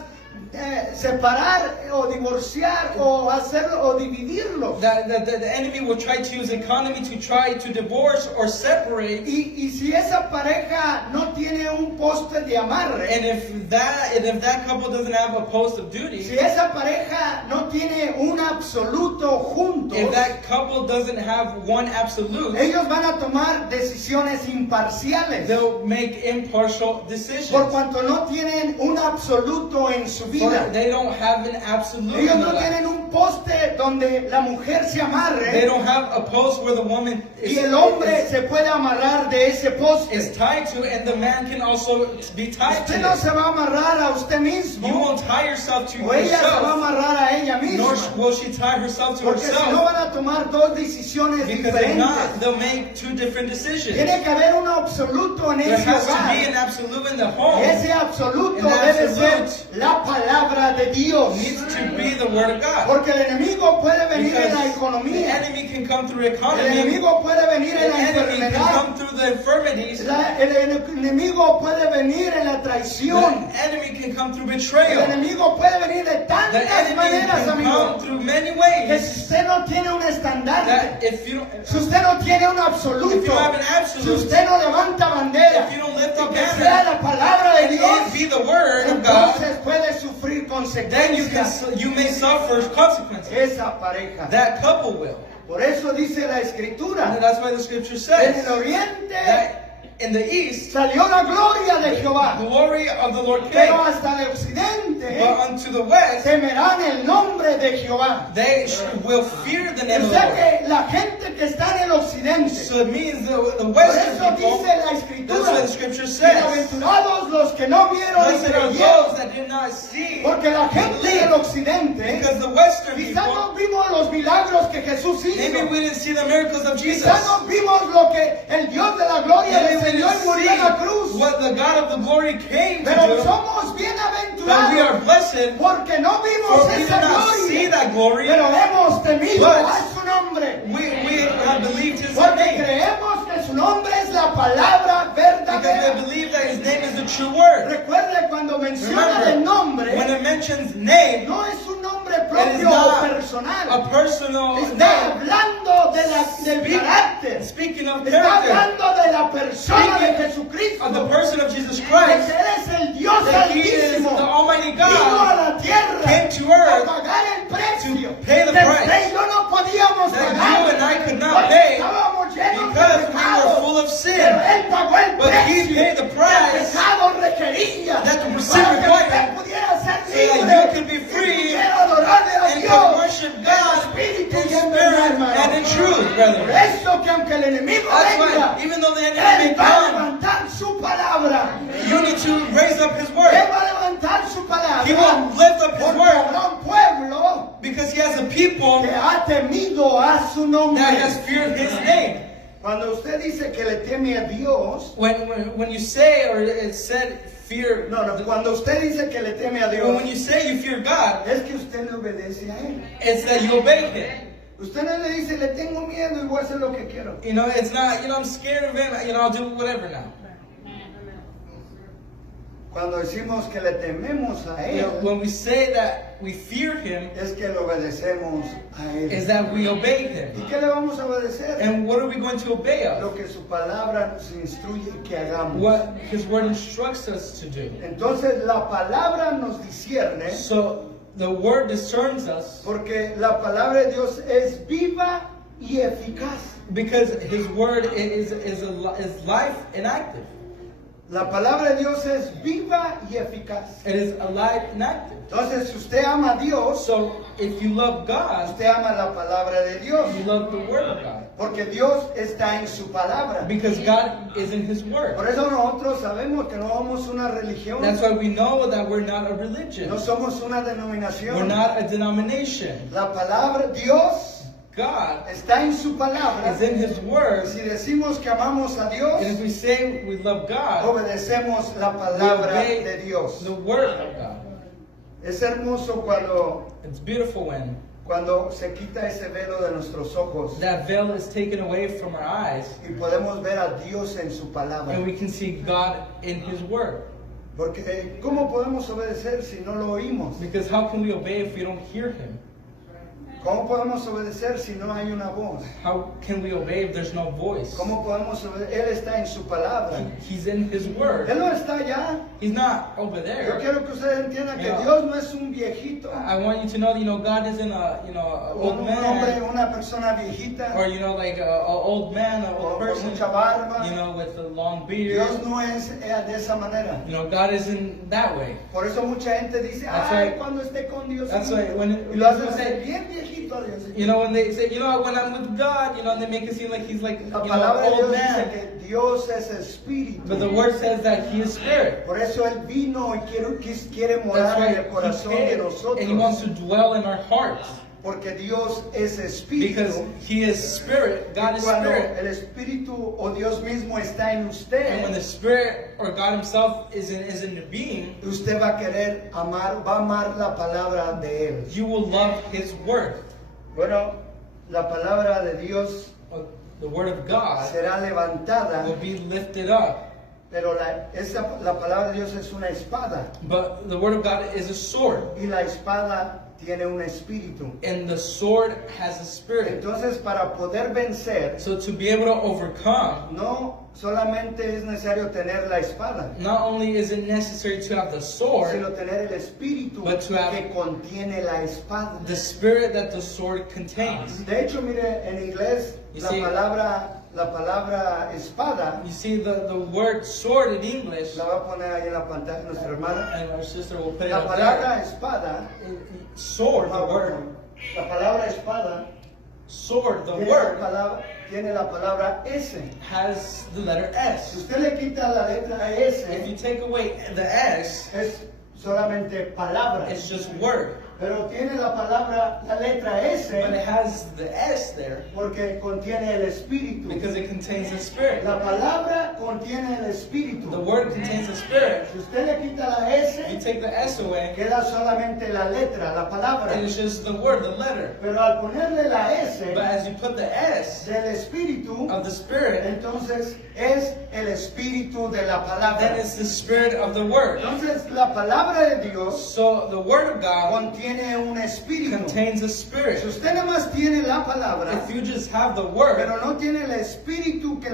separar o divorciar o hacerlo o dividirlos. The enemy will try to use economy to try to divorce or separate. Y si esa pareja no tiene un poste de amarre, And if that couple doesn't have a post of duty, si esa pareja no tiene un absoluto juntos, if that couple doesn't have one absolute, ellos van a tomar decisiones imparciales. They'll make impartial decisions. Por cuanto no tienen un absoluto en su For vida. they don't have an absolute Ellos in no their life. tienen un poste donde la mujer se They amarre don't have a post where the woman y el hombre se puede amarrar de ese is poste. tied to, and the man can also be tied to Usted no it. se va a amarrar a usted You mismo won't tie yourself to o ella se va a yourself, amarrar a ella nor misma. will she tie herself to Porque si no herself. van a tomar dos decisiones Because if not, diferentes. they'll make two different decisions. Tiene que haber un absoluto en There ese has to be hogar. an absolute in the home. Ese absoluto And the debe ser absolute la palabra de Dios. Needs to be the word of God. Porque el enemigo puede venir en la Because the economía. enemy can come through El economy. enemigo puede venir The en la enemy can enfermedad. come through the infirmities. El enemigo puede venir en la traición. The enemy can come through El betrayal. enemigo puede venir de The tantas enemy maneras, can amigo. come through many Que ways. si usted no tiene un estandarte, That if you don't, si usted no tiene un if absoluto, you have an si absolute, usted no levanta bandera, if you don't lift y up que sea banner, la palabra de and Dios, it be the word of God, entonces puede sufrir then consecuencias you may suffer consequences. esa pareja. That couple will. Por eso dice la Escritura, And that's why the scripture en says el oriente that in the east, salió la gloria de Jehová, glory of the Lord pero came, hasta el occidente but unto the west, temerán el nombre de Jehová. they will fear the name O of the sea Lord. que la gente que está en el occidente, So it means the por western eso people, dice la that's Escritura, what the scripture says. bienaventurados los que no vieron y Blessed are creyeron, those that did not see, porque la gente del occidente, because the western quizás people, no vimos los milagros que Jesús maybe hizo, we didn't see the miracles of Jesus. quizás no vimos lo que el Dios de la gloria le Maybe we enseñó y didn't murió en la see cruz, what the God of the glory came to pero do, somos but we bienaventurados are blessed, porque no for vimos we did esa not see gloria, that glory, pero hemos temido But a su nombre, we have believed his porque name, creemos que su nombre es la palabra because verdadera. we believe that his name is the true word. Recuerde cuando menciona Remember, el nombre, when it mentions name, no es un nombre it is propio o not personal. a personal Está name. hablando del carácter. Speaking of Está character, hablando de la persona de Speaking Jesucristo. of the person of Jesus De Christ, que Él es el Dios that he is altísimo. the Almighty Vino a God, la tierra came to a earth pagar el precio. to pay the que price usted y yo no podíamos that pagar. you and I could not porque pay estábamos llenos because de we pecado. were full of Pero sin. Él pagó el But he precio paid the que el price pecado requería that the sin para que required usted pudiera ser so that libre you could be free y pudiera adorarle a and Dios could worship en God espíritu in y en spirit verdad, and in truth, Por brethren. eso que aunque el enemigo That's venga, why, even though the enemy may Él va a come, levantar su palabra. you need to raise up his Él word. va a levantar su palabra. He will lift up his Porque word habrá un pueblo because he has a people que ha temido a su nombre. that has feared his name. Cuando usted dice que le teme a Dios, When you say, or it said, fear, cuando usted dice que le teme a Dios, when you say you fear God, es que usted le obedece a Él. it's that you obey him. Usted no le dice, le tengo miedo y voy a hacer lo que quiero. You know, it's not, I'm scared of him, I'll do whatever now. Cuando decimos que le tememos a Él, When we say that we fear him, es que le obedecemos a Él. is that we obey him. ¿Y qué le vamos a obedecer? And what are we going to obey Lo of? que su palabra nos instruye que hagamos. What his word instructs us to do. Entonces la palabra nos discierne So the word discerns us porque la palabra de Dios es viva y eficaz. because his word is life and active. La palabra de Dios es viva y eficaz. It is alive and active. Entonces, si usted ama a Dios, So if you love God, usted ama la palabra de Dios. you love the word of God. Porque Dios está en su palabra. Because God is in his word. Por eso nosotros sabemos que no somos una religión. That's why we know that we're not a religion. No somos una We're denominación. not a denomination. La palabra, Dios God está en su palabra. is in his Y word. si decimos que amamos a Dios, And if we say we love God, obedecemos la we palabra obey de Dios. the word of God. Es hermoso It's beautiful when cuando se quita ese velo de nuestros ojos that veil is taken away from our eyes y podemos ver a Dios en su palabra. and we can see God in his word. Porque ¿cómo podemos obedecer si no lo oímos? Because how can we obey if we don't hear him? ¿Cómo podemos obedecer si no hay una voz? How can we obey if there's no voice? ¿Cómo podemos obedecer? Él está en su palabra. He's in His Word. Él no está allá. He's not over Yo there. quiero que ustedes entiendan que Yeah. Dios no es un viejito, I want you to know, God isn't an old un hombre, man, una persona viejita, or like a old man, an o old con person, mucha barba. with a long beard. Dios no es de esa manera. God isn't that way. Por eso mucha gente dice, That's ay, why- cuando esté con Dios. that's why when y lo hacen people say- bien viejito a Dios. When they say, when I'm with God, they make it seem like He's like, La an palabra de old Dios dice man. que Dios es espíritu. But the Word says that He is Spirit. Por eso Él vino y quiere That's morar why en el He corazón de came, nosotros. and He wants to dwell in our hearts. Porque Dios es espíritu. Because He is Spirit, God Y is cuando Spirit. el espíritu o Dios mismo está en And when the usted, Spirit or God Himself is in the being, usted va a querer amar, va a amar la palabra de Él. you will love His Word. Bueno, la palabra de Dios The Word of God será levantada, will be lifted up. pero la palabra de Dios es una espada But the Word of God is a sword. y la espada tiene un espíritu. And the sword has a spirit. Entonces, para poder vencer, So to be able to overcome, no solamente es necesario tener la espada, not only is it necessary to have the sword, sino tener el espíritu But to have- que contiene la espada. the spirit that the sword contains. De hecho, mire, en inglés You la see- palabra espada, You see, the word sword in English, la va a poner ahí en la pantalla nuestra hermana. and our sister will put it La up palabra there. espada, Sword, the word. la palabra espada Sword, the tiene word, tiene la palabra S. has the letter Si S. usted le quita la letra If you S, take away the S, es solamente palabra. it's just word. Pero tiene la letra S But it has the S there porque contiene el espíritu. because it contains the spirit. La palabra contiene el espíritu. The word contains the spirit. Si usted le quita la If you S, take the S away, queda solamente la letra, la palabra. and it's just the word, the letter. Pero al ponerle la S But as you put the S del espíritu, of the spirit, entonces es el espíritu de la then palabra. it's the spirit of the word. Entonces la palabra de Dios So the word of God contiene un espíritu. contains a Si spirit. usted nada más tiene la palabra, If you just have the word, pero no tiene el espíritu que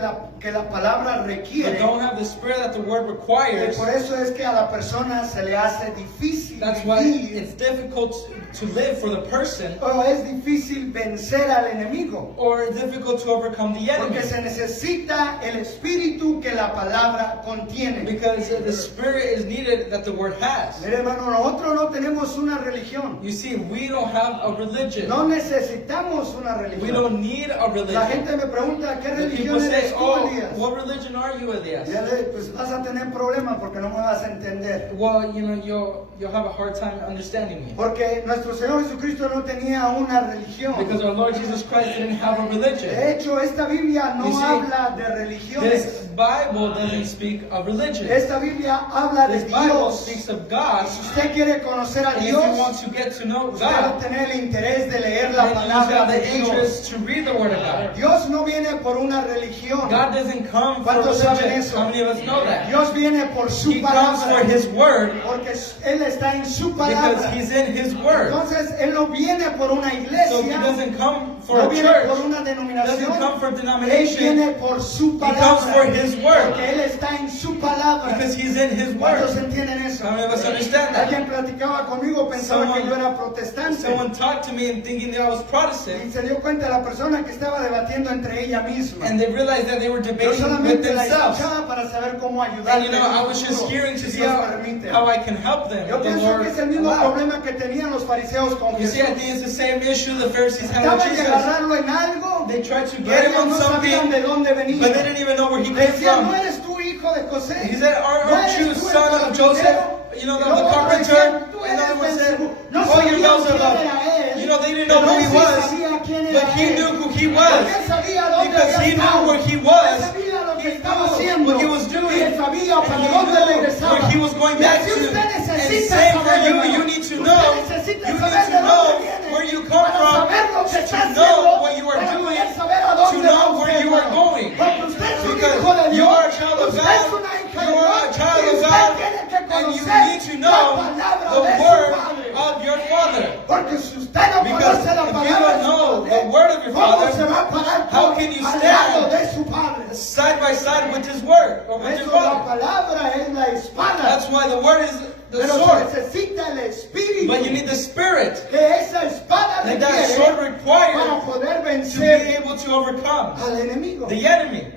la palabra but requiere, don't have the spirit that the word requires, por eso es que a la persona se le hace difícil that's why vivir, it's difficult to live for the person, o es difícil vencer al enemigo, or difficult to overcome the enemy. porque se necesita el espíritu que la palabra contiene. Because the spirit is needed that the word has. Mire, hermano, nosotros no tenemos una religión, You see, we don't have a religion. no necesitamos una We religión. don't need a La religion. gente me pregunta, ¿qué The people religión say, eres tú, oh, Elías? what religion are you, Y Elias? yo le digo, pues vas a tener problemas porque no me vas a entender. Well, you'll have a hard time understanding me. Porque nuestro Señor Jesucristo no tenía una religión. Because our Lord Jesus Christ didn't have a De religion. hecho, esta Biblia no You see, habla de This religiones. Bible doesn't speak of religion. Esta Biblia habla de This Bible Dios. speaks of God. Si usted quiere conocer a And if you want Dios, to get to know usted va a God, tener el interés de leer la then you palabra have de the Dios. interest to read the Word of God. Dios no viene por una religión. God doesn't come for ¿Cuántos saben religion. eso? How many of us know that? Dios viene por su He comes for palabra. His Word Porque Él está en su because palabra. He's in His Word. Entonces, Él no viene por una So He iglesia. doesn't come for No a viene por church. una He doesn't denominación. come for a Él denomination viene por su comes palabra. for His word. Porque Él está en su palabra. because He's in His ¿Cuántos Word. entienden eso? How many of us understand that? Alguien platicaba conmigo, pensaba Someone- que yo era protestante. Someone talked to me and thinking that I was Y Protestant, se dio cuenta la persona que estaba debatiendo entre ella misma. and they realized that they were Yo debating with solamente la themselves. escuchaba para saber cómo And ayudarle. I was just hearing to si see Dios how permite. I can help them. Yo The pienso Lord que es el mismo allowed. problema que tenían los fariseos con You see, I Jesús. think it's the same issue the Pharisees had with Trataban de Jesus. agarrarlo en algo They tried to que get him ellos on no sabían de something, dónde venía. but they didn't even know where he Le came decían, ¿no from. eres tú hijo de José? He said, ¿No aren't eres you tú el son of Joseph? carpintero? You know, Y the luego otro carpenter? decía, "Tú In eres other words, said, Belzebú". No oh, you're sabían quién era Beelzebub. él, You know, they didn't know pero who él he sí was, sabía quién era but he él. knew who he Porque was. él sabía dónde Because había he knew estado. where he was. Él sabía lo que He estaba knew haciendo. what he was doing. Y él sabía And para he dónde knew regresaba. where he was going Y back así to. usted And necesita same for saber, you, hermano. you need to Usted know. necesita You saber need de to dónde know viene. where you come Para from, saber lo que está to know haciendo, what you are para doing, poder saber a to dónde va know where usted, you are hermano. going. Porque usted es un Because hijo de you Dios. are a child of Usted God. es una hija You de are a Dios. child Y of usted God. tiene que And you conocer need to la know palabra the de su word Padre. of your Father. Porque si usted usted no Because conoce la if you palabra don't know de the su word of your ¿cómo father, se va a parar how can you al stand lado de su padre? side by side with his word or with Eso, your la father. palabra es la espada. That's why the word is the Pero sword. se necesita el espíritu But you need the spirit que esa espada that that requiere sword para requires poder to be vencer able to overcome al enemigo. the enemy.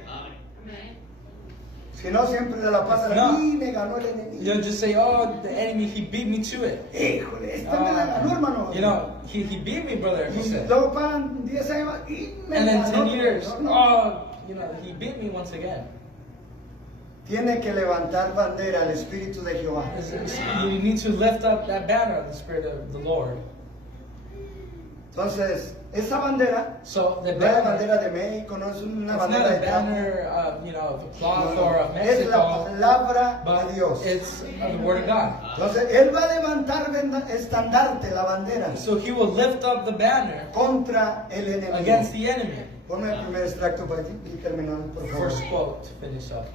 Si no, siempre se la pasa No. y me ganó el enemigo. You don't just say, oh, the enemy, he beat me to it. Híjole, esta me la ganó, hermano. You know, he beat me, brother. He Y said. luego pasan 10 años y me And then ganó. 10 years, No, no. oh, you know, he beat me once again. Tiene que levantar bandera al Espíritu de Jehová. You need to lift up that banner of the Spirit of the Lord. Entonces, esa bandera So the no es la banner, bandera de México, no es una it's bandera not a de campo. banner of, of a cloth No, or no. of Es la Mexico, palabra but de Dios. it's of the Word of God. Entonces, Él va a levantar estandarte, la bandera, So he will lift up the banner contra el enemigo. against the enemy. Ponme el primer extracto para ti y terminamos, por favor. First quote to finish up.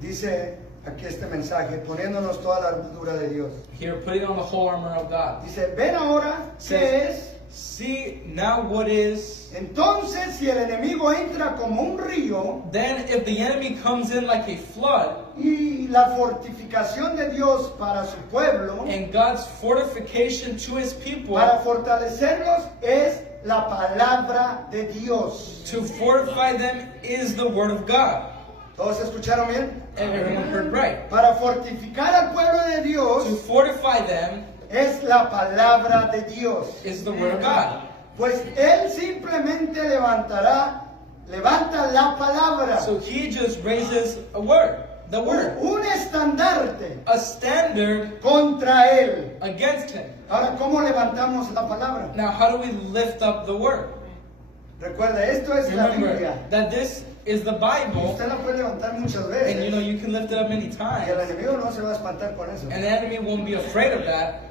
Dice aquí este mensaje, poniéndonos toda la armadura de Dios. Here, putting on the whole armor of God. Dice, ven ahora qué es. See now what is. Entonces, si el enemigo entra como un río Then if the enemy comes in like a flood, y la fortificación de Dios para su pueblo, and God's fortification to his people, para fortalecerlos, es la palabra de Dios. to fortify them is the word of God. ¿Todos escucharon bien? And everyone heard right. Para fortificar al pueblo de To Dios fortify them es la palabra de Dios. is the word of God. Pues Él simplemente levanta la palabra. So he just raises a word, the word, Un estandarte a standard contra Él. against him. Ahora, ¿cómo levantamos la palabra? Now, how do we lift up the word? Recuerda, esto es la Remember Biblia. that this is the Bible, Usted la puede levantar muchas and veces. you can lift it up many Y el times, enemigo no se va a espantar con eso. and the enemy won't be afraid of that.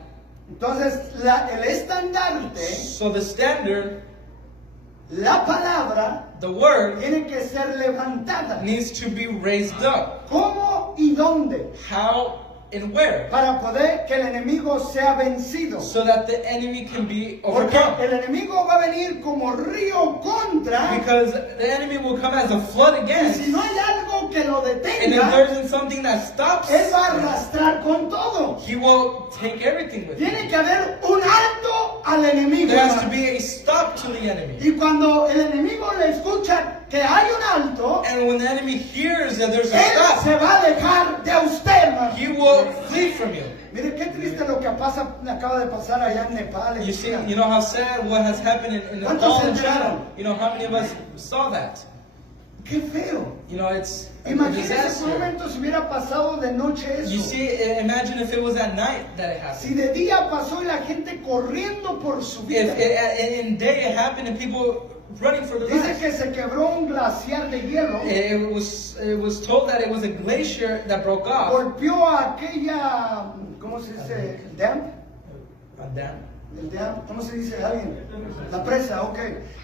Entonces, el estandarte, So the standard, la palabra, the word, tiene que ser levantada. needs to be raised up. ¿Cómo y dónde? How and where? Para poder que el enemigo sea vencido. So that the enemy can be Porque overcome. el enemigo va a venir como río contra. Because the enemy will come as a flood Y against. si no hay algo que lo And if detenga, there isn't something that stops, él va a arrastrar con todo. he will take everything with him. Tiene que haber un alto al enemigo. There has to hermano. be a stop to the enemy. Y cuando el enemigo le escucha que hay un alto, And when the enemy hears that there's a él stop, se va a alejar de usted, hermano. he will flee from you. Mire qué triste lo que acaba de pasar allá en Nepal. You see, you know how sad what has happened in ¿Cuántos Nepal se and China? enteraron? You know how many of us saw that? Qué feo. You know, it's a Imagínese por un disaster. momento si hubiera pasado de noche You eso. see, imagine if it was at night that it Si happened. de día pasó y la gente corriendo por su vida. If in day it happened and people running for their Dice lives. que se quebró un glaciar de hielo. It was told that it was a glacier that broke off. Golpeó a aquella, ¿cómo se dice? Dam. A dam. El dam, ¿cómo se dice alguien? La presa, ok.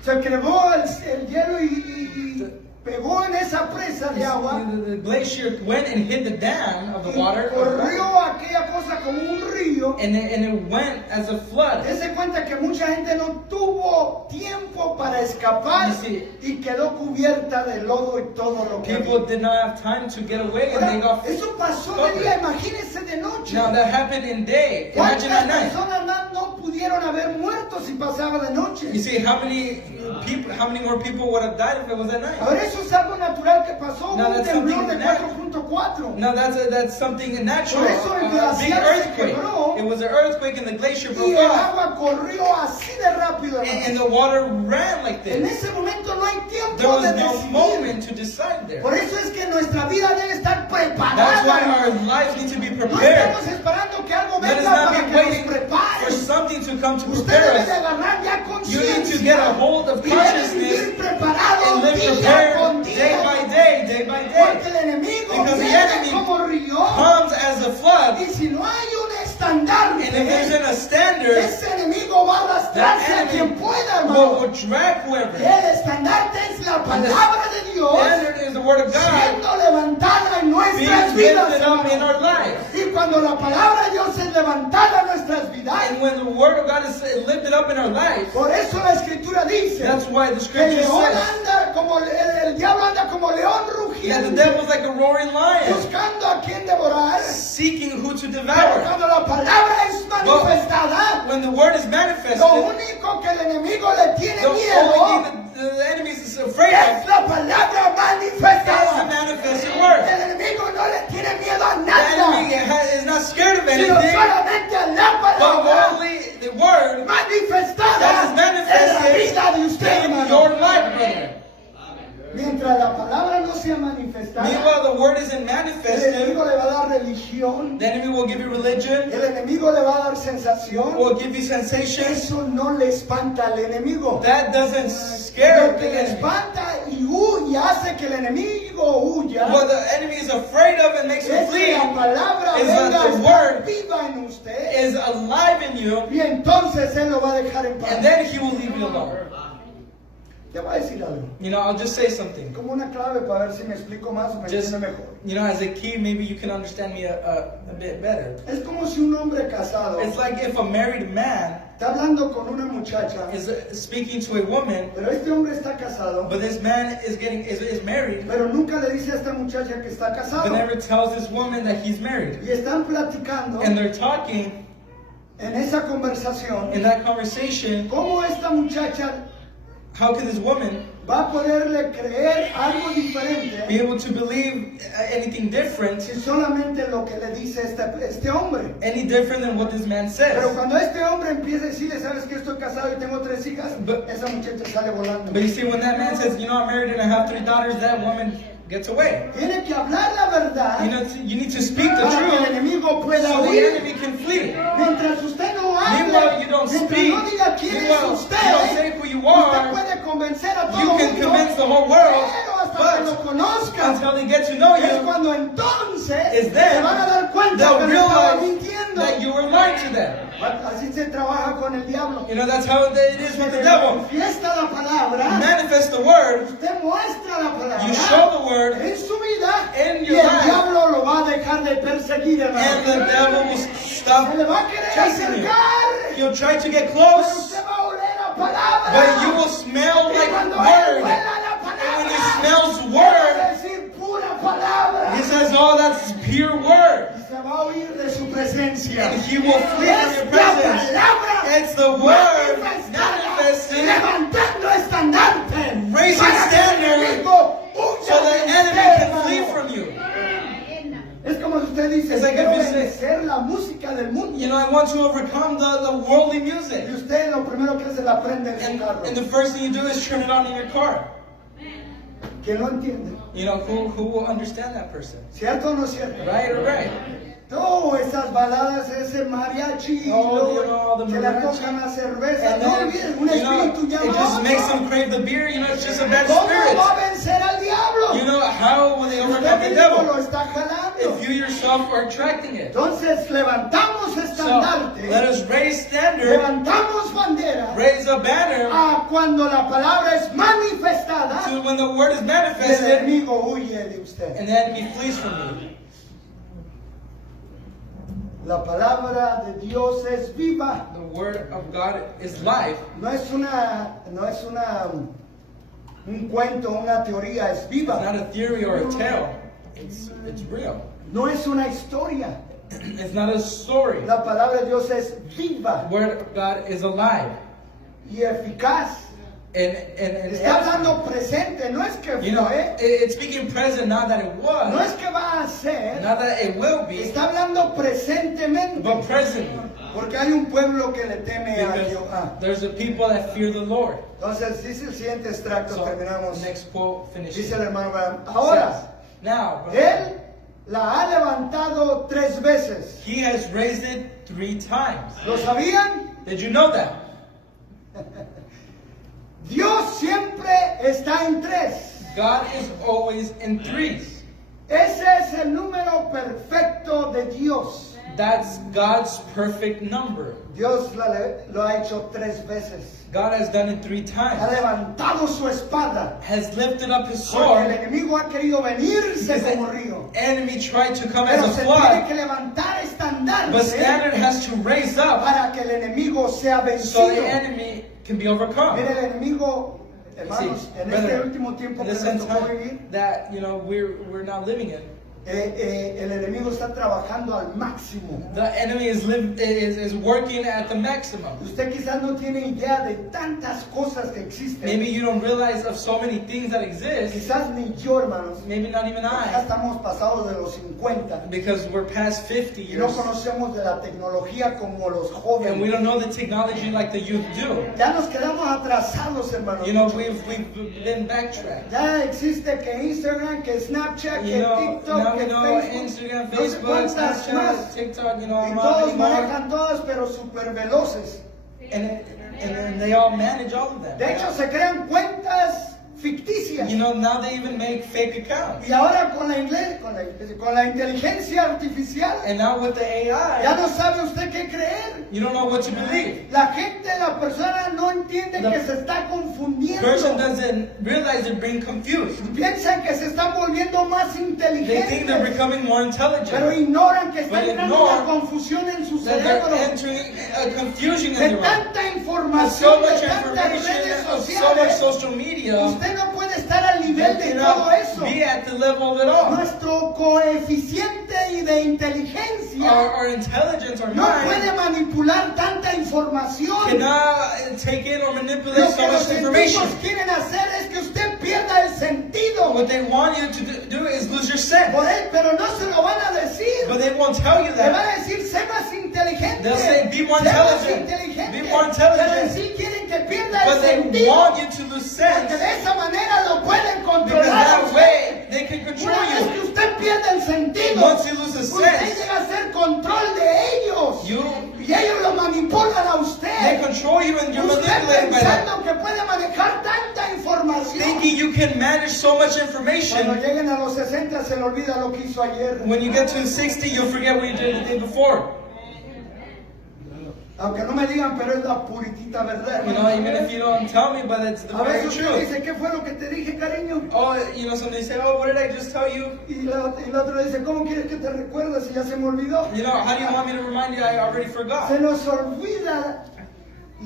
Se quebró el hielo y pegó en esa presa de agua. The glacier went and hit the dam of the Y water, corrió aquella cosa como un río. and it went as a flood. Dese cuenta que mucha gente no tuvo tiempo para escapar You see, y quedó cubierta de lodo y todo lo que People había. did not have time to get away, and they Ahora, got eso pasó de covered. día, imagínense de noche. Now that happened in day. Imagine ¿Cuántas at night. personas más no pudieron haber muerto si pasaba de noche? You see how many more people would have died if it was at night? Ahora eso es algo natural que pasó, No, un that's temblor de something natural. 4.4. No, that's something natural. Por eso el A big glaciar se earthquake. quebró. It was an earthquake, and the glacier Y broke el off, agua corrió así de rápido. and hermano. the water ran like En this. ese momento no hay There tiempo was de no decidir. moment to decide there. Por eso es que nuestra vida debe estar That's preparada. why hermano. our lives need to be No prepared. estamos esperando que algo Let us venga not para be que nos waiting for prepare. something to come to Usted prepare debe de us. agarrar ya You need to conciencia get a hold of y debe consciousness vivir preparado and live día prepared con day día. by day, day by Porque day. el enemigo Because the viene enemy como río Comes as a flood, y si no hay un and if estandarte, there's a standard, ese enemigo va a arrastrarse a that quien enemy pueda, will hermano. drag Y whoever. el estandarte es la palabra de Dios Standard is the word of God siendo levantada en nuestras being vidas, lifted up in hermano. our lives. Y cuando la palabra de Dios es levantada en nuestras vidas, And when the word of God is lifted up in our lives, por eso la escritura dice that's why the que el scripture león says anda como el diablo anda como león that the rugiente, devil's like a roaring lion, buscando a quien devorar. seeking who to Pero devour. cuando la palabra es manifestada, When the word is manifested, lo único que el enemigo le tiene the only miedo thing that the enemy is afraid es of la palabra is the manifestada. manifested word. El enemigo no le tiene miedo a The enemy nada, is not scared of sino anything, solamente a la but palabra only the word manifestada that is en la manifested vida de usted, in hermano. your life, brother. Mientras la palabra no sea manifestada, Meanwhile, the word isn't el manifested. enemigo le va a dar religión, The enemy will give you religion, el enemigo le va a dar sensación. will give you sensations. Eso no le espanta al enemigo. That doesn't scare Lo the que le enemy. espanta y huye, hace que el enemigo huya, What the enemy is afraid of and makes him es que flee la palabra is venga that a the estar word viva en usted, is alive in you, y entonces él lo va a dejar en paz. and then he will leave you alone. Te voy a decir algo, You know, I'll just say something. como una clave para ver si me explico más o me Just, entiende mejor. you know, as a key, maybe you can understand me a bit better. Es como si un hombre casado It's like if a married man está hablando con una muchacha, is speaking to a woman, pero este hombre está casado, but this man is married, pero nunca le dice a esta muchacha que está but casado. never tells this woman that he's married. Y están platicando And they're talking en esa conversación in that conversation. cómo esta muchacha How can this woman va a poderle creer algo be diferente able to believe anything different, si solamente lo que le dice este hombre. any different than what this man Pero says? cuando este hombre empieza a decirle, sabes que estoy casado y tengo 3 hijas, esa muchacha sale volando. But you see, when that man says, you know, I'm married and I have 3 daughters, that woman gets away. Tiene que hablar la verdad You know, you need to speak the para que el truth enemigo pueda so the oír. enemy can flee. Mientras usted no Meanwhile, hable, you don't mientras speak. no diga quién es Meanwhile, you don't usted, say who you usted are. puede convencer a todo You can mundo, convince the whole world, pero hasta que lo but conozcan, until they get to know es you, cuando entonces is se then van a dar cuenta they'll que le estaba realize mintiendo. that you were lying to them. Así se trabaja con el diablo. You know, that's how it is with the devil. Manifiesta la palabra, Manifest the word, usted muestra la palabra you show the word, en su vida in y your el life. diablo lo va a dejar de perseguir, and hermano. the devil will stop Se le va a querer chasing you. acercar, He'll try to get pero close, usted va a oler a palabra. but you will smell Y like cuando él word. huela la And when he palabra, smells él va word, a decir pura palabra. he says, oh, that's pure word. Y se va a oír de su presencia. And he will flee from Es your la presence. palabra It's the word manifestada, manifested, levantando estandarte, raising para que el standard, enemigo huya so the de enemy usted, can flee hermano. from you. Es como si usted dice, It's like quiero if you say- vencer la música del mundo. You know, I want to overcome the worldly music. Y usted lo primero que se la prende en su carro. And the first thing you do is turn it on in your car. ¿Quién lo entiende? You know, who will understand that person? ¿Cierto o no cierto? Right or right? No, esas baladas, ese mariachi, Oh, you know, all the que la mariachi. tocan la cerveza. And No then, olviden, un you know, espíritu it llama just a makes otro. them crave the beer. You know, it's just a bad ¿Cómo spirit. va a vencer al diablo? You know, how will they overcome Usted the mismo lo devil? está jalando. If you yourself are attracting it. Entonces levantamos So, estandarte, let us raise standard, levantamos bandera raise a banner, a cuando la palabra es manifestada, to when the word is el manifested, enemigo huye de usted. and the enemy flees from you. La palabra de Dios es viva. The word of God is life. No es un cuento, una teoría, es It's viva. not a theory or a tale. It's real. No es una historia. It's not a story. La palabra de Dios es viva The word of God is alive. y eficaz. And Está hablando presente, no es que you know, fue, it's speaking present, not that it no was, es que va a ser, not that it will be, está hablando presentemente. but present. Porque hay un pueblo que le teme a Because Jehová. there's a people that fear the Lord. Entonces dice el siguiente extracto, So, terminamos. next quote finishes. Dice el hermano Branham, ahora, Says, now, él la ha levantado 3 veces. he has raised it 3 times. ¿Lo sabían? Did you know that? Dios siempre está en 3. God is always in 3s. Ese es el número perfecto de Dios. That's God's perfect number. Dios lo ha hecho 3 veces. God has done it 3 Ha times. levantado su espada. Has lifted up his Porque sword. el enemigo ha querido venirse Because como the río. enemy tried to come Pero as se a tiene flood. que levantar But estandarte standard has to raise up para que el enemigo sea so the vencido. enemy can be overcome. Mire, el enemigo, hermanos, See, en brother, este último tiempo in que this nos end tocó vivir, time that we're now living in, el enemigo está trabajando al máximo. the enemy is working at the maximum. Usted quizás no tiene idea de tantas cosas que existen. Maybe you don't realize of so many things that exist. Quizás ni yo, hermanos. Maybe not even Ya I, estamos pasados de los 50 because we're past 50 y no years conocemos de la tecnología como los and we jóvenes. don't know the technology like the youth do. Ya nos quedamos atrasados, hermanos. You know, we've been backtracked. Ya existe que Instagram, que Snapchat, You que know, TikTok, now que we know Facebook, Instagram, no sé Facebook, cuántas Snapchat, más. TikTok, you know, Y I'm on todos anymore. manejan todas, pero super veloces. And then they all manage all of them. De hecho, se crean cuentas ficticias. You know, now they even make fake accounts. Y ahora con la inteligencia artificial, And now with the ya AI, no sabe usted qué creer. you don't know what to believe. La gente, la persona no entiende The que se está confundiendo. Person doesn't realize they're being confused. Piensan que se están volviendo más They think they're inteligentes, becoming more pero intelligent. ignoran que está But entrando ignore una confusión en su That cerebro they're entering a confusion in de their mind. tanta There's so información, much de tantas redes information, of so much sociales. social media. Usted no puede estar al nivel You de todo cannot eso. be at the level of it all. Nuestro coeficiente y de inteligencia Our intelligence, our no puede mind, manipular tanta información. cannot take in or manipulate Lo so que los much information. científicos quieren hacer es que usted pierda el sentido. What they want you to do is lose your sense. Por él, pero no se lo van a decir. But they won't tell you Le van that. a decir, sé más inteligente. They'll say, be more sé más intelligent. inteligente. Be more intelligent. Pero en sí quieren que pierda el But they sentido. want you to lose sense. Porque de esa manera lo pueden Because controlar a that usted. way they can control Una vez que you. usted pierde el sentido, Once you lose the usted sense, llega a ser control de ellos. you Y ellos lo manipulan a they usted. control you and you're Usted manipulated by them. pensando que puede manejar tanta información. Thinking you can manage so much Cuando information. lleguen a los 60 se le olvida lo que hizo ayer. When you get to 60, you'll forget what you did the day before. Aunque no me digan, pero es la puritita verdad. You know, even if you don't tell me, but it's the A very veces usted truth. dice, ¿qué fue lo que te dije, cariño? Oh, you know, somebody say, oh, what did I just tell you? Y la otra dice, ¿cómo quieres que te recuerdes si ya se me olvidó? You know, how do you want me to remind you? I already Se forgot. nos olvida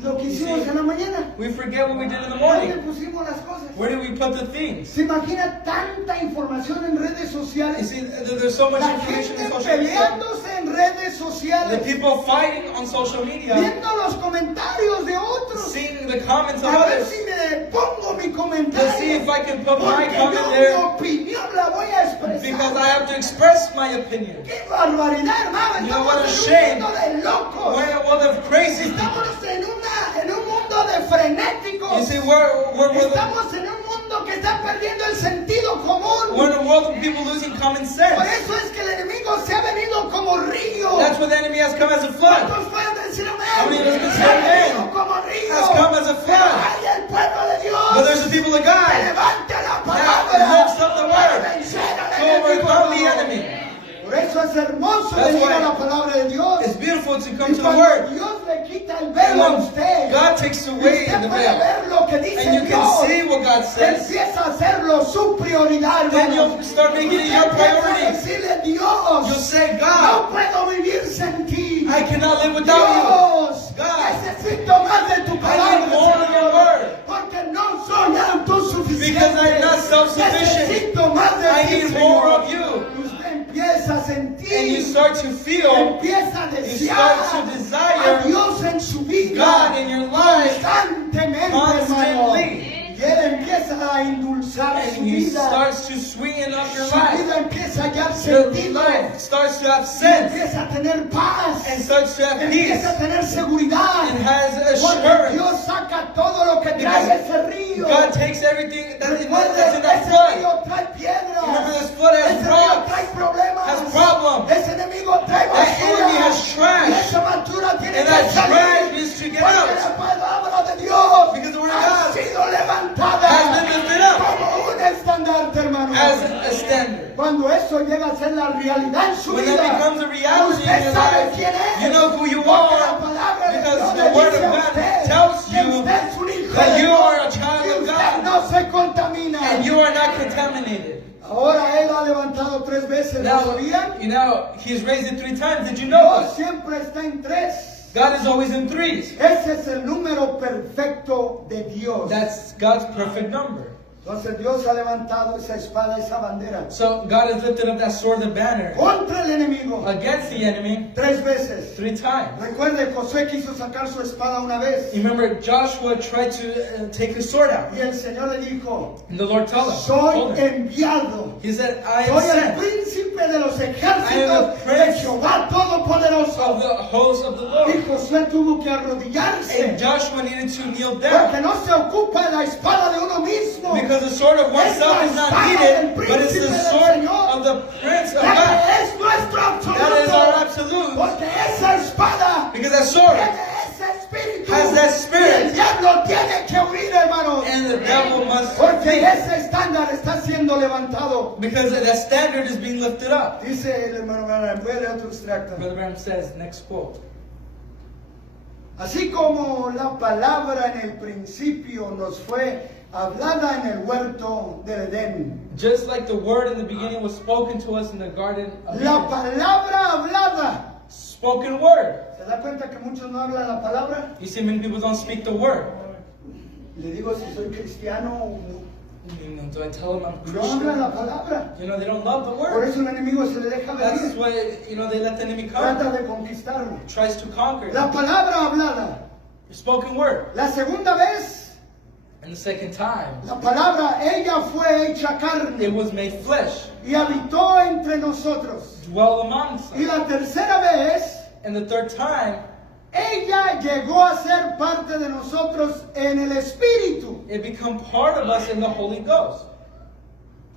lo que hicimos en la mañana. We forget what we did in the ¿Dónde morning. pusimos las cosas? Where did we put the things? ¿Se imagina tanta información en redes You sociales? see, there's so much La information in gente social media. peleándose en redes The sociales, people fighting on social media, viendo los comentarios de otros. seeing the comments of A ver others, si me pongo mi to comentario. see if I can put my Porque comment yo mi there, opinión la voy a because I expresar. have to express my opinion. ¡Qué barbaridad, hermano! You know what a Estamos shame. en un mundo de locos. We're a world of crazy people. Estamos en un mundo de frenéticos. You see, we're Estamos en un mundo que está perdiendo el sentido común. in a world of people losing common Por sense. eso es que el enemigo se ha venido como río. That's why the enemy has come as a flood. ¿Cuántos pueden decir How many amén? of us can Se say ha amen? venido como río. Has come as a Pero flood. hay el pueblo de Dios. But there's the people of Que God levante la that palabra lifts up the para word vencer al to enemigo. overcome the enemy. Por eso es hermoso That's venir a why la palabra de Dios. It's beautiful to Y come to the cuando word. Dios le quita el And velo a when usted, God takes away usted the puede veil, ver lo que dice and you can Dios. see what God says, Empieza a hacerlo su prioridad, then hermano. you'll start making it Usted your empieza a priority. decirle, Dios, You'll say, no God, puedo vivir sin ti. I cannot live without Dios, God, necesito más de tu you. I palabra, need more of your Señor, word. porque no soy autosuficiente. Because I'm not self-sufficient. Necesito más de I ti, need Señor. more of you. Usted empieza a sentir, And you start to feel empieza a you desear start to a desire Dios en su vida God in your life constantemente, hermano. constantly. Y él empieza a endulzar su And He vida. starts to sweeten up your Su life. vida empieza a hallar Your sentido. life starts to have Y sense empieza a tener paz. and starts to have peace Empieza a tener seguridad. and has Porque assurance. Dios saca todo lo que trae Because ese río. God takes everything that's in Recuerde, that ese flood. río trae piedras. Remember, this flood has Ese río rocks, trae problemas. has problems. Ese enemigo trae That basura. enemy has trash. Y esa basura tiene And que that salir. trash needs to get Porque out. la palabra de Dios Because the word of ha God sido levantada has been lifted up como un estandarte, hermano. as a standard. Cuando eso llega a ser la realidad en su When vida, that becomes a reality in usted your sabe life, quién es. you know who you Porque la are, palabra de because Dios the le Word dice of a God usted tells que you usted es un hijo that de you Dios, are a child que of usted God, no se contamina. and you are not contaminated. Ahora él ha levantado 3 veces, ¿lo Now, sabían? you know, He's raised it 3 times. Did you know Dios that? siempre está en 3. God is always in 3s. Ese es el número perfecto de Dios. That's God's perfect number. Entonces Dios ha levantado esa espada, esa bandera So God has lifted up that sword, the banner, contra el enemigo against the enemy 3 veces. 3 times. Recuerde, Josué quiso sacar su espada una vez You remember Joshua tried to take his sword out. y el Señor le dijo, And the Lord told soy him. enviado. He said, I am Soy el sent príncipe de los I am ejércitos the prince de Jehová of Todopoderoso. the host of the Y Lord. Josué tuvo que arrodillarse And Joshua needed to kneel porque down no se ocupa de la espada de uno mismo. because the sword of oneself is not needed, but it's the sword of the Prince of La God. que es nuestro That is our absoluto. absolute. Porque esa espada Because that sword tiene ese espíritu. has that Y el spirit. diablo tiene que huir, hermanos. And the devil must Porque flee. ese estándar está siendo levantado. Because that standard is being lifted up. Dice el hermano Branham, voy a leer otro extracto. Brother Branham says, next quote. Así como la palabra en el principio nos fue hablada en el huerto del Edén. Just like the word in the beginning was spoken to us in the garden of La Eden. palabra hablada. Spoken word. ¿Se da cuenta que muchos no hablan la palabra? You see, many people don't speak the word. Le digo si soy cristiano o no. You know, do I tell them I'm No hablan la Christian? palabra. You know, they don't love the Por word. eso el enemigo se le deja That's venir. why, you know, they let the enemy Trata come. de conquistarlo. Tries to conquer. La palabra hablada. Spoken word. La segunda vez, And the second time, la palabra, ella fue hecha carne it was made flesh. y habitó entre nosotros. Dwell amongst Y us. la tercera vez, And the third time, ella llegó a ser parte de nosotros en el Espíritu, it become part of us in the Holy Ghost.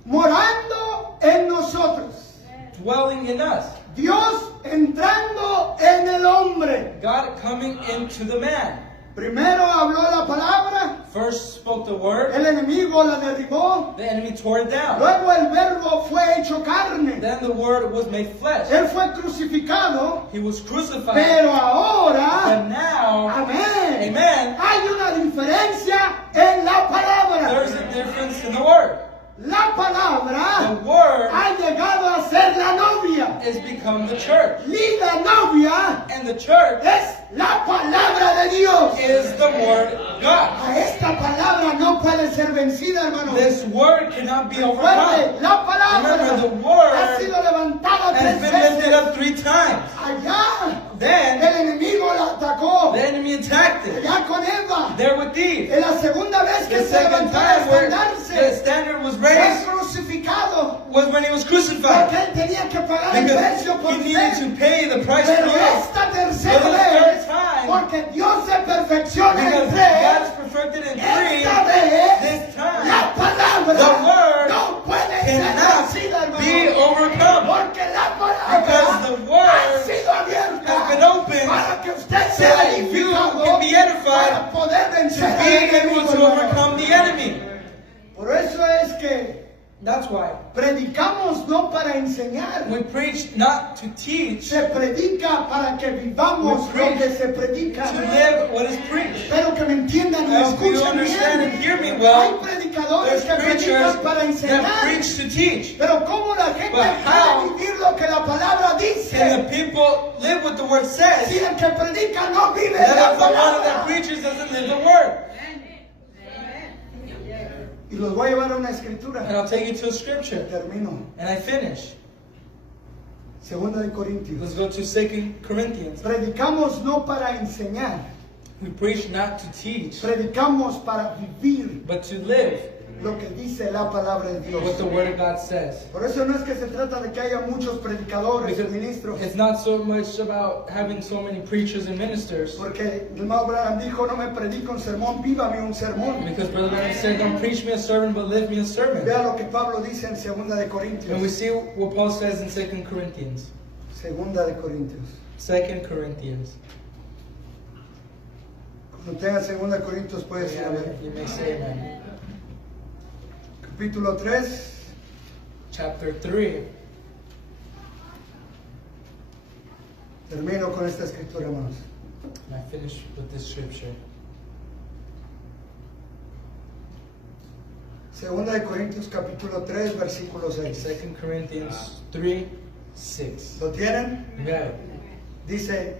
morando en nosotros. Dwelling in us. Dios entrando en el hombre. God coming into the man. Primero habló la palabra, First spoke the word. el enemigo la derribó, The enemy tore it down. luego el verbo fue hecho carne. Then the word was made flesh. Él fue crucificado, He was crucified. pero ahora, But now, amén, amen, hay una diferencia en la there's palabra. a difference in the word. La The palabra word ha llegado a ser la novia. is become the church. Y la novia And the church es la palabra de Dios. is the word of God. A esta palabra no puede ser vencida, hermano. This word cannot be overcome. Recuerde, la palabra Remember, the word ha sido levantada Has 3 been lifted veces. up 3 times. Allá Then el enemigo la atacó. the enemy attacked it. Allá con Eva. There with Eve. En la segunda vez que The se second levantó a time where the estandarse, standard was fue raised crucificado. was when he was Porque crucified. él tenía que pagar el Because precio por he needed usted. to pay the price for Pero you. esta tercera But the third vez, time, porque Dios se perfecciona en Because God is 3, perfected in esta 3, vez this time, la palabra the word no puede ser cannot vencida, be hermano. overcome. Porque la Because palabra the ha word sido abierta has been opened para que usted so sea that you edificado can be edified para poder vencer al being enemigo, able to hermano. overcome the enemy. Por eso es que That's why predicamos no para enseñar, we preach not to teach, se predica para que vivamos We lo preach que se predica. to live what is preached. Espero que me entiendan y I hope you escuchen understand and bien. hear me Hay well. predicadores There's que preachers predican para that enseñar, preach to teach. pero cómo la gente But how puede vivir lo que la palabra dice. Can the people live what the word says? Si el que predica no vive That la if the one that palabra. preaches doesn't live the word. Y los voy a llevar a una escritura. And I'll take you to a scripture. Termino. And I finish. Segunda de Corintios. Let's go to 2 Corinthians. Predicamos no para enseñar, We preach not to teach, predicamos para vivir but to live lo que dice la palabra de Dios. what the word of God says. Por eso no es que se trata de que haya muchos predicadores y Because ministros, it's not so much about having so many preachers and ministers. porque el hermano Branham dijo, no me predica un sermón, vívame un sermón. Because Brother Branham said, don't preach me a sermon, but live me a sermon. Vea lo que Pablo dice en Segunda de And we Corintios. see what Paul says in 2 Corinthians. Segunda de Corintios. 2 Corinthians. Cuando tenga Segunda de Corintios puedes ir a ver. You may say amen. Capítulo 3. chapter 3. Termino con esta escritura, hermanos. And I finish with this scripture. Segunda de Corintios capítulo 3, versículo 6. 2 Corinthians 3, 6. ¿Lo tienen? Right. Dice,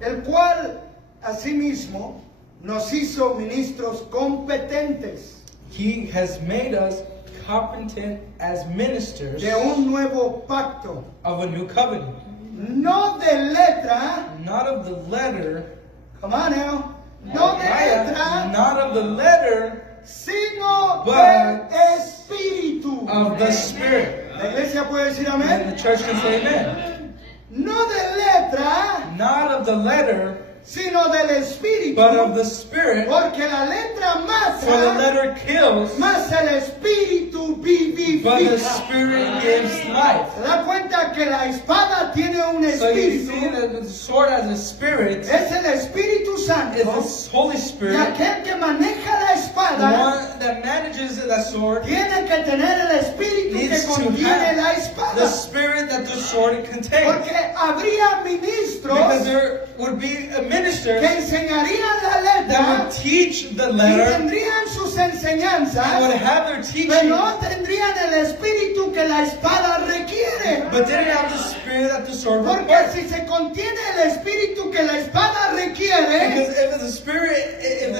el cual asimismo nos hizo ministros competentes He has made us competent as ministers de un nuevo pacto, of a new covenant. no de letra, Not of the letter, come on now, no de letra, not of the letter, sino but del Espíritu. of the Spirit. La iglesia puede decir And amén. the church can say amen. No de letra, Not of the letter, sino del Espíritu. but of the Spirit. Porque la letra For the mata, letter kills, más el Espíritu but the vivifica. Spirit gives life. ¿Se da cuenta que la espada tiene un So you see espíritu? that the sword as a spirit Es el Espíritu is Santo. the Holy Y Spirit. aquel que maneja la The espada one that manages that sword tiene que tener el espíritu que needs to contiene la have the espada. spirit that the sword contains. Porque habría Because ministros there would be a minister que enseñarían la that letra would teach the y letter tendrían sus and would enseñanzas, have their pero teaching, no tendrían el espíritu que la espada requiere. but didn't have the spirit that the sword Porque requires. si se contiene el espíritu que la espada requiere, Because if the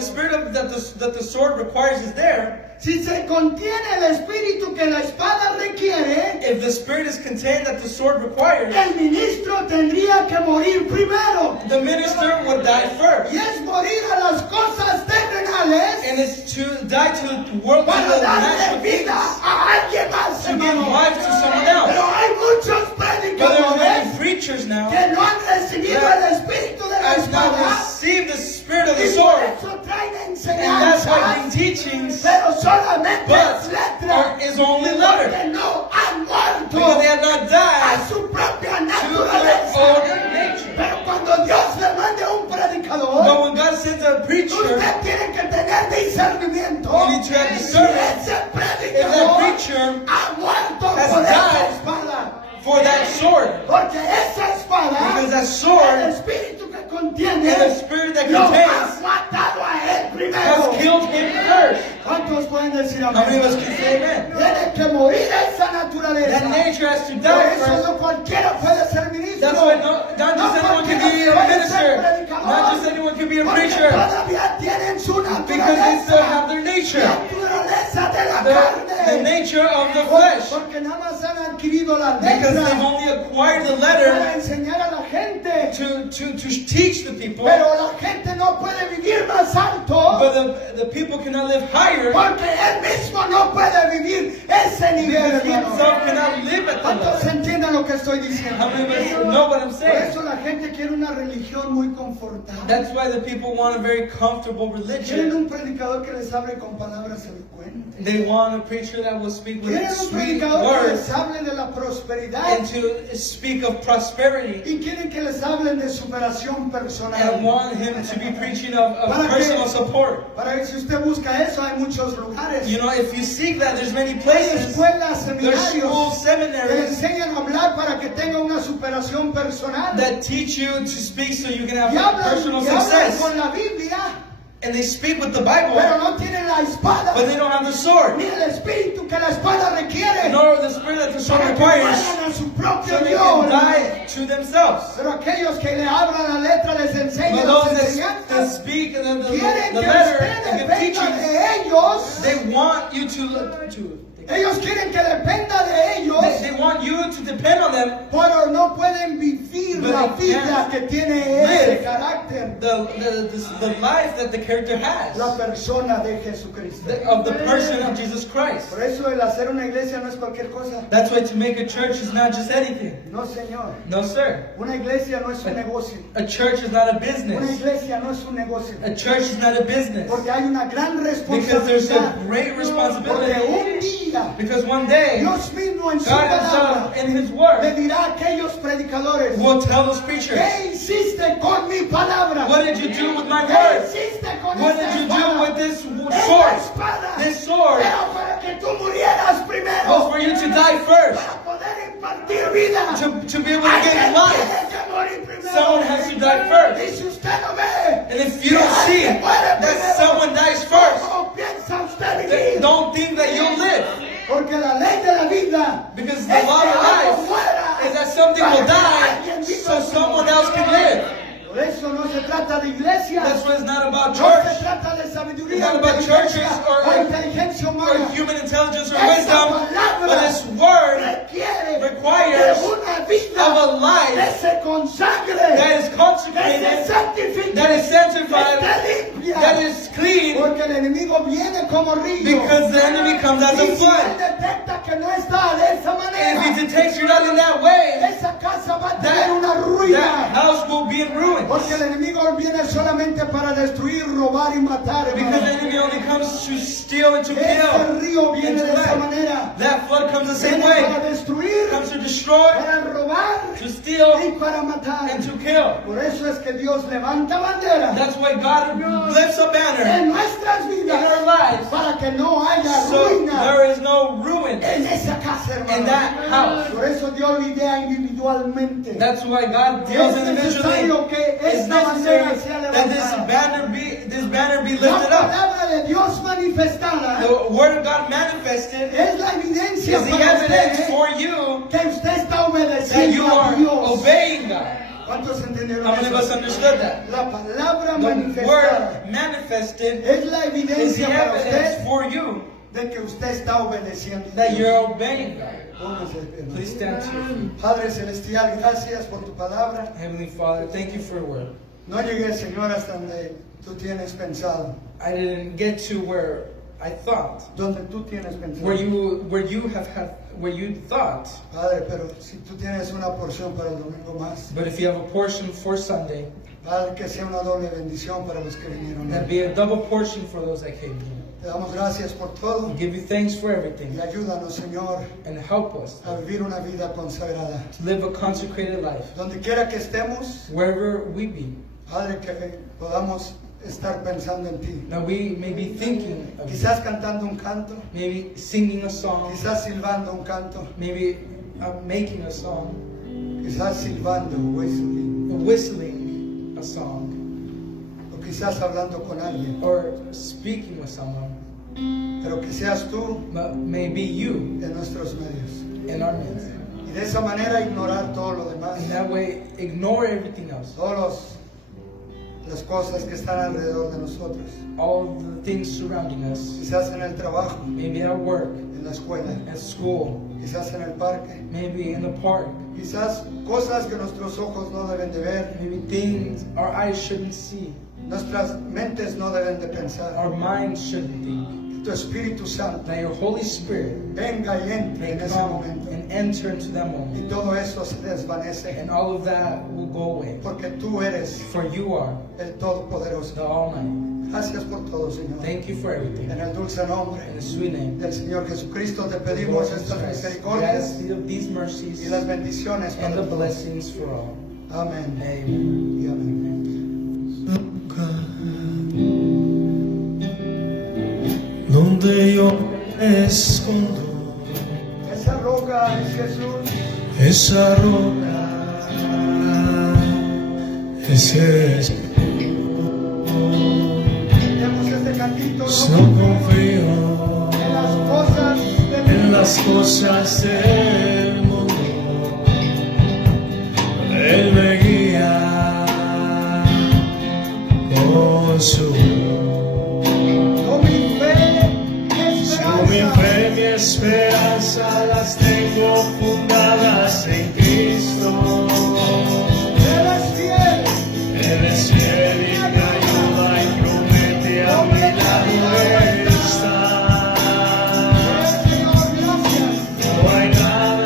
spirit that the sword requires is there, si se contiene el espíritu que la espada requiere, if the spirit is contained that the sword requires, el ministro tendría que morir primero. the minister would die first. Y es morir a las cosas terrenales And it's to die to the world, to para the darle natural vida things, a alguien más, to give hermano. life to someone else. Pero hay muchos But there are many predicadores preachers now que no han recibido el espíritu de la has not espada received the spirit of the y por sword. eso traen And that's why enseñanzas, the teachings pero solamente es letra, is only letter. porque no han muerto Because they have not a died su propia to their naturaleza. own nature. Pero cuando Dios le mande a un But predicador, when God sends a preacher, usted tiene que tener discernimiento. you need to have Si discernment. ese If that predicador preacher ha muerto has por esa died espada, for that sword, porque esa espada, because that el sword espíritu que contiene, and the spirit that lo ha contains matado a él primero. has killed him first. ¿Cuántos pueden decir How many of us amén? can say amen? Tiene que morir esa naturaleza. That nature has to Por die eso first. no cualquiera puede ser ministro. That's why not just anyone can be a minister. Not just anyone can be a Porque preacher. todavía tienen su Because they still have naturaleza. their nature. Naturaleza de la The carne. nature of the flesh. Porque nada más han adquirido la Because they've letra only acquired the para letter enseñar a la gente. to teach the people. Pero la gente no puede vivir más alto But the people cannot live higher porque él mismo no puede vivir ese nivel, because he hermano. himself cannot live at the ¿Cuántos level. entienden lo que estoy diciendo? How many of us know what I'm Por saying? eso la gente quiere una religión muy confortable. That's why the people want a very comfortable Quieren religion. un predicador que les hable con palabras elocuentes. They want a preacher that will speak with Quieren un sweet predicador que words les hable de la prosperidad. and to speak of prosperity. Y quieren que les hablen de superación personal. And want him to be preaching of Para que- personal support. Para que si usted busca eso, hay muchos lugares. You know, if you seek that, there's many Hay places. escuelas, There's schools, seminarios que le seminaries enseñan a hablar para que tenga una superación personal. that teach you to speak so you can have Y hablan, personal y hablan success. con la Biblia, And they speak with the Bible, pero no tienen la espada, but they don't have the sword. ni el espíritu que la espada requiere Nor the spirit that the sword para que requires, mueran a su so propio they Dios. can die to themselves. Pero aquellos que le hablan la letra les But enseñan las those that enseñanzas. speak and the Quieren que letter usted and give dependa teachings, de ellos. they want you to Ellos quieren que dependa de ellos, they want you to depend on them. pero no pueden vivir But la they vida can't que tiene ese live carácter. The life that the character has La persona de Jesucristo. of the person of Jesus Christ. Por eso el hacer una iglesia no es cualquier cosa. That's why to make a church is not just anything. No, señor. No, sir. Una iglesia no es un negocio. A church is not a Una business. iglesia no es un negocio. A church is not a business. Porque hay una gran Because there's a responsabilidad. great Porque responsibility. un día Because one day, Dios mismo en su God palabra Himself in in His le Word dirá a aquellos predicadores, will tell those preachers, ¿qué hiciste con mi palabra? what did you do with my ¿Qué word? hiciste con What esta did you do espada? with this Esta sword? espada This sword era para que tú murieras was primero, for you to die first, para poder impartir vida. to be able to give Alguien life. tiene que morir primero. Someone has to die first. Y si usted no ve And if you don't see that someone dies first, ¿cómo piensa usted then vivir? don't think that you'll live. Porque la ley de la vida Because es the law que of algo life muera is that something para will que die alguien viva so como someone else can live. Por eso no se trata de iglesia. That's why it's not about No se church trata de sabiduría, It's not about inteligencia churches o inteligencia or humana. human intelligence or Esa wisdom, palabra but this word requiere requires de una vida of a que life se consagre, that is que se consecrated, santifique, that is sanctified, que esté limpia. that is clean, Porque el enemigo viene como río. because the enemy comes as Y a si él flood. detecta que no está de esa And manera, if he detects you're not in that way, esa casa va a tener una that ruina. house will be in ruins. Porque el enemigo viene solamente para destruir, robar y matar. Because the hermano. enemy only comes to steal and to Ese kill. río viene and de to esa lie. manera. That flood comes the same Viene para way. destruir, Comes to destroy, para robar to steal, y para matar. and to kill. Por eso es que Dios levanta bandera That's why God lifts a banner en nuestras in our vidas lives, para que no haya so ruina there is no ruin en esa casa, hermano. in that house. Por eso Dios lidia individualmente. That's why God Y deals es individually. necesario que It's esta bandera necessary sea that this levantada. banner be La lifted up. palabra de Dios manifestada The word of God manifested es la evidencia is the para evidence usted for you que usted está that you obedeciendo a are Dios. obeying God. ¿Cuántos entendieron How many of us eso? understood that? La palabra The manifestada word manifested es la is the evidencia para evidence usted for you de que usted está obedeciendo a that Dios. you're obeying God. Póngase de pie, hermano. Please stand to your feet. Padre Celestial, gracias por tu palabra. Heavenly Father, thank you for your word. No llegué, Señor, hasta donde tú tienes pensado. I didn't get to where I thought, Donde tú tienes pensado. where you thought. Padre, pero si tú tienes una porción para el domingo más, But if you have a portion for Sunday, Padre, que sea una doble bendición para los que vinieron. that'd be a double portion for those that came here. Te damos gracias por todo We give you thanks for everything y ayúdanos, Señor, and help us a vivir una vida consagrada. to live a consecrated life Donde quiera que estemos, wherever we be. Padre, que podamos estar pensando en ti. Now we may be thinking of you, Quizás cantando un canto, maybe singing a song, quizás silbando un canto, maybe making a song, quizás silbando, whistling a song, o quizás hablando con alguien. or speaking with someone. Pero que seas tú But maybe you en nuestros medios. in our midst. Y de esa manera ignorar todo lo demás. In that way, ignore everything else. Todas las cosas que están alrededor de nosotros. All the things surrounding us. Quizás en el trabajo, Maybe at work, en la escuela, at school, quizás en el parque. maybe in the park, Quizás cosas que nuestros ojos no deben de ver, maybe things our eyes shouldn't see, nuestras mentes no deben de pensar. our minds shouldn't think. Que tu Espíritu Santo That your Holy Spirit venga y entre may en ese come momento. and enter into that Y moment. todo eso se desvanece. And all of that will go away. Porque tú eres For you are el Todopoderoso. the Almighty. Gracias por todo, Señor. Thank you for everything. En el dulce nombre In the sweet name del Señor Jesucristo te of pedimos Lord estas Jesus Christ, we misericordias ask thee of these mercies y las bendiciones and para the todos. blessings for all. Amén. Amen. Y amén. Donde yo me escondo, Esa roca es Jesús. esa roca es Jesús. Tenemos este cantito. No confío En las cosas del en las cosas del mundo. Él me guía con su Con mi fe y Con mi esperanza. fe y mi esperanza las tengo fundadas en Cristo. Él es fiel. Él es fiel y me ayuda y promete a mi lado estar. Señor, gracias. No hay nada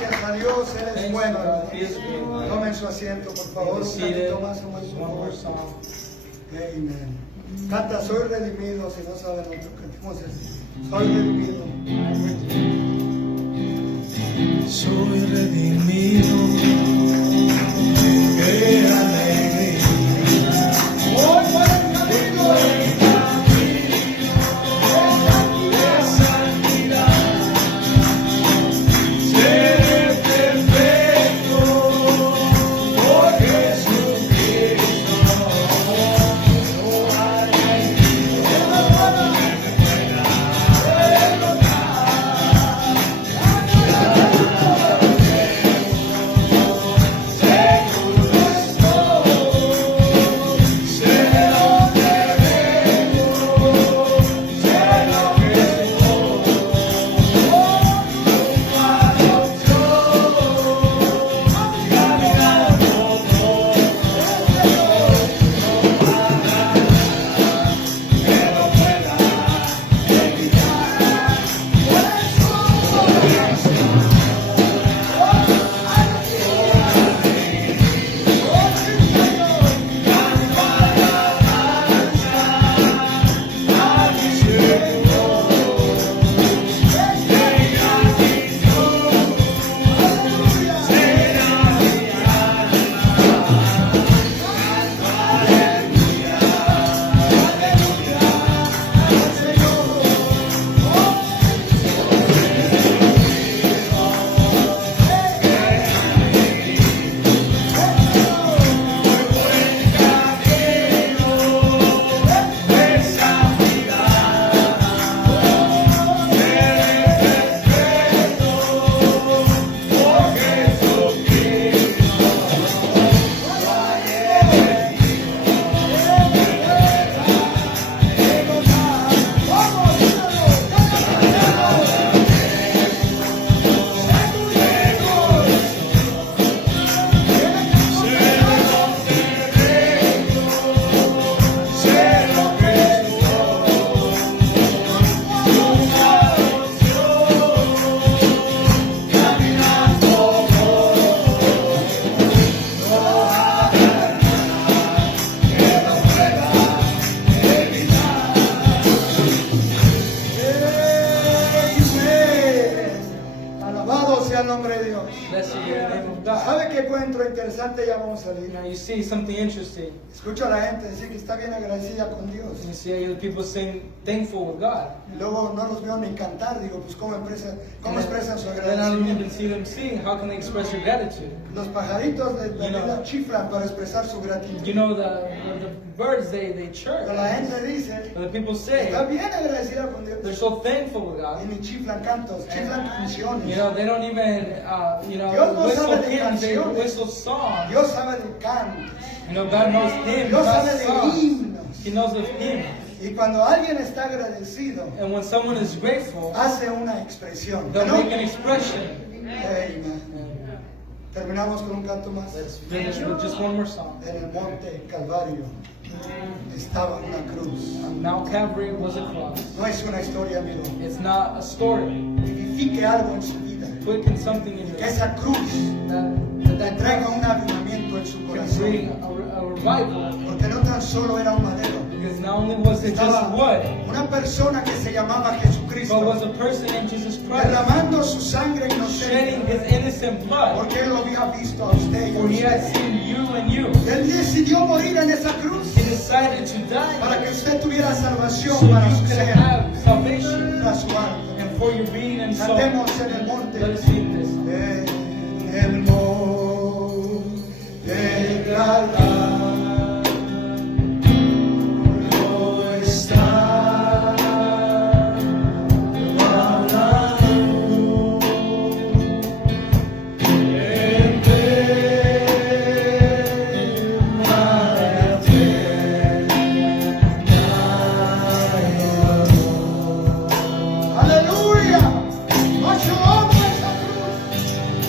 Gracias a Dios, Él es Thanks bueno. God. He is good. Tomen su asiento, por favor. Be Un seated. ratito más, hermano, por One more favor. song. Amen. Canta, soy redimido. Si no saben otro, cantemos eso. Soy redimido. Soy redimido, qué alegría. Hoy por el camino De santidad, seré perfecto por Jesucristo. sea el nombre de Dios. Blessed be the name of God. ¿Sabe qué encuentro interesante? Ya vamos a salir. Now you see something interesting. Escucho a la gente decir que está bien agradecida con Dios. You see other people saying thankful with God. Y luego no los veo ni cantar. Digo, pues ¿cómo expresan su Then I don't even agradecimiento? see them sing. How can they express their gratitude? Los pajaritos de la You know. vida chiflan para expresar su gratitud. You know the birds they chirp. Pero la gente dice, But the people say está bien agradecida con Dios. they're so thankful with Y God. ni chiflan cantos, chiflan You canciones. know, they don't even, Dios no whistle sabe de hymns, they canciones. whistle songs. Dios sabe de cantos. You know, God knows hymns, Dios God sabe de songs. himnos. He knows of hymns. Y cuando alguien está agradecido, And when someone is grateful, hace una expresión. they'll ¿No? make an expression. Amen. Terminamos con un canto más. Let's finish with just one more song. En el monte Calvario estaba una cruz. Mount Calvary was a cross. No es una historia, amigo. It's not a story. Vivifique algo en su vida. Quicken something in your Que life. esa cruz That traiga un avivamiento en su can corazón. bring a revival. Porque no tan solo era un madero. Because not only was it just Estaba wood, una persona que se llamaba but Jesucristo. was a person named Jesus Christ, Derramando su sangre shedding inocente. his innocent blood. Porque Él lo había visto a usted y a For he had usted. seen you and you. Él decidió morir en esa cruz He decided to die para que usted tuviera so salvación para you su could ser, have salvation para su alma. and for your being and soul. Cantemos en el monte. Let us sing this song. En el monte Calvario está hablando en aleluya, más yo amo esa cruz.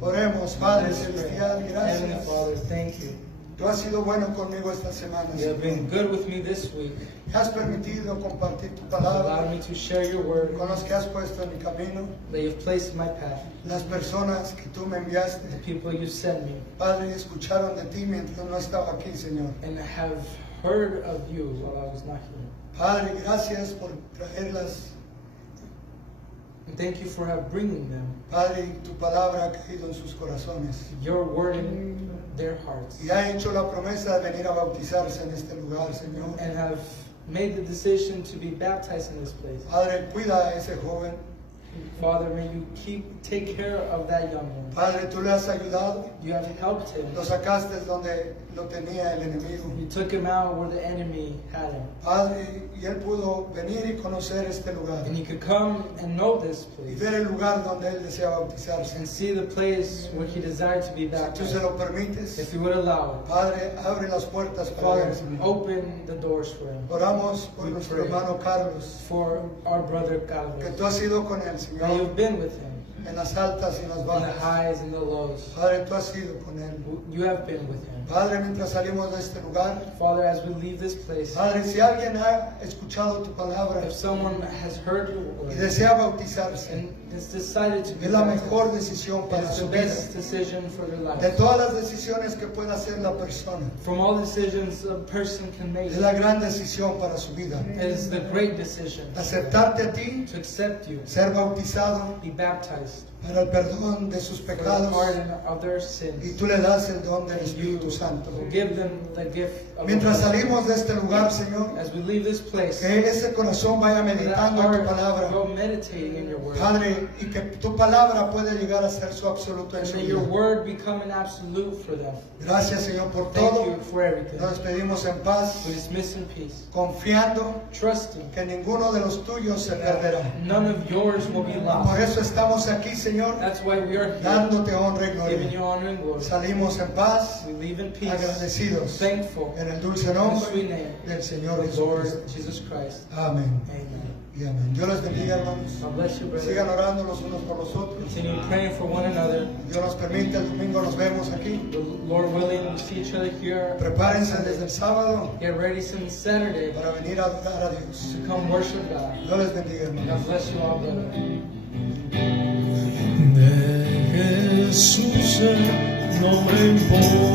Oremos, Padre Celestial, Heavenly gracias. Father, thank you. Tú has sido bueno conmigo esta semana, You have been Señor. good with me this week. Has permitido compartir tu You've palabra allowed me to share your word con los que has puesto en mi camino, that you've placed in my path. las personas que tú me enviaste. The people you sent me Padre, escucharon de ti mientras no estaba aquí, Señor. and have heard of you while I was not here. Padre, gracias por traerlas. And thank you for bringing them, Padre, tu palabra ha caído en sus corazones. your word in their hearts, Y ha hecho la promesa de venir a bautizarse en este lugar, Señor. and have made the decision to be baptized in this place. Padre, cuida a ese joven. Father, may you take care of that young man. Padre, tú le has ayudado. You have helped him. Lo sacaste donde lo tenía el enemigo. You took him out where the enemy had him. Padre, y él pudo venir y conocer este lugar. And he could come and know this Y place ver el lugar donde él desea bautizarse. and see the place where he desired to be Si tú baptized. se lo permites, If you would allow it. Padre, abre las puertas para Father, él, Señor. open the doors for him. Oramos por We nuestro pray. hermano Carlos, For our brother que Carlos. tú has ido con él, That Señor, you've been with him en las altas y en las in the bajas. highs and the lows. Padre, tú has ido con él. You have been with him. Padre, mientras salimos de este lugar, Father, as we leave this place, Padre, si alguien ha escuchado tu palabra if someone has heard your y word desea bautizarse, and has decided to be es la baptized, mejor decisión para it's the su vida. best decision for their De life. todas las decisiones que pueda hacer la persona, From all decisions a person can make, es la gran decisión para su vida. it is the great decision Aceptarte a ti, to accept you, ser bautizado be baptized para el perdón de sus for the pecados, pardon of their y sins. tú le das el don del And you Espíritu Santo. will give them the gift of the Mientras Holy salimos de este lugar, Señor, Spirit. As we leave this place, que ese corazón vaya that meditando en tu heart palabra, go meditating in your word. Padre, y que tu palabra pueda llegar a ser su absoluto en And su may your vida. word become an absolute for them. Gracias, Señor, por Thank todo. you for everything. Nos despedimos en paz, We dismiss in peace, confiando trusting que ninguno de los tuyos se perderá. none of yours will be Por lost. eso estamos aquí, Señor, That's why we are here, dándote honra y giving you gloria. honor and glory. Salimos en paz, We leave in peace, agradecidos thankful en el dulce in the nombre sweet name del Señor of the Lord Jesucristo. Jesus Christ. Amén Amen. y amén. Dios les bendiga, hermanos. God bless you, Sigan brother. orando los unos por los otros. Continue praying for one another. Dios nos permite, el domingo nos vemos aquí. The Lord willing, we'll see each other here. Prepárense desde el sábado Get ready since Saturday para venir a adorar a Dios. to come worship God. Dios les bendiga, hermanos. God bless you all, brother. De Jesús no me importa.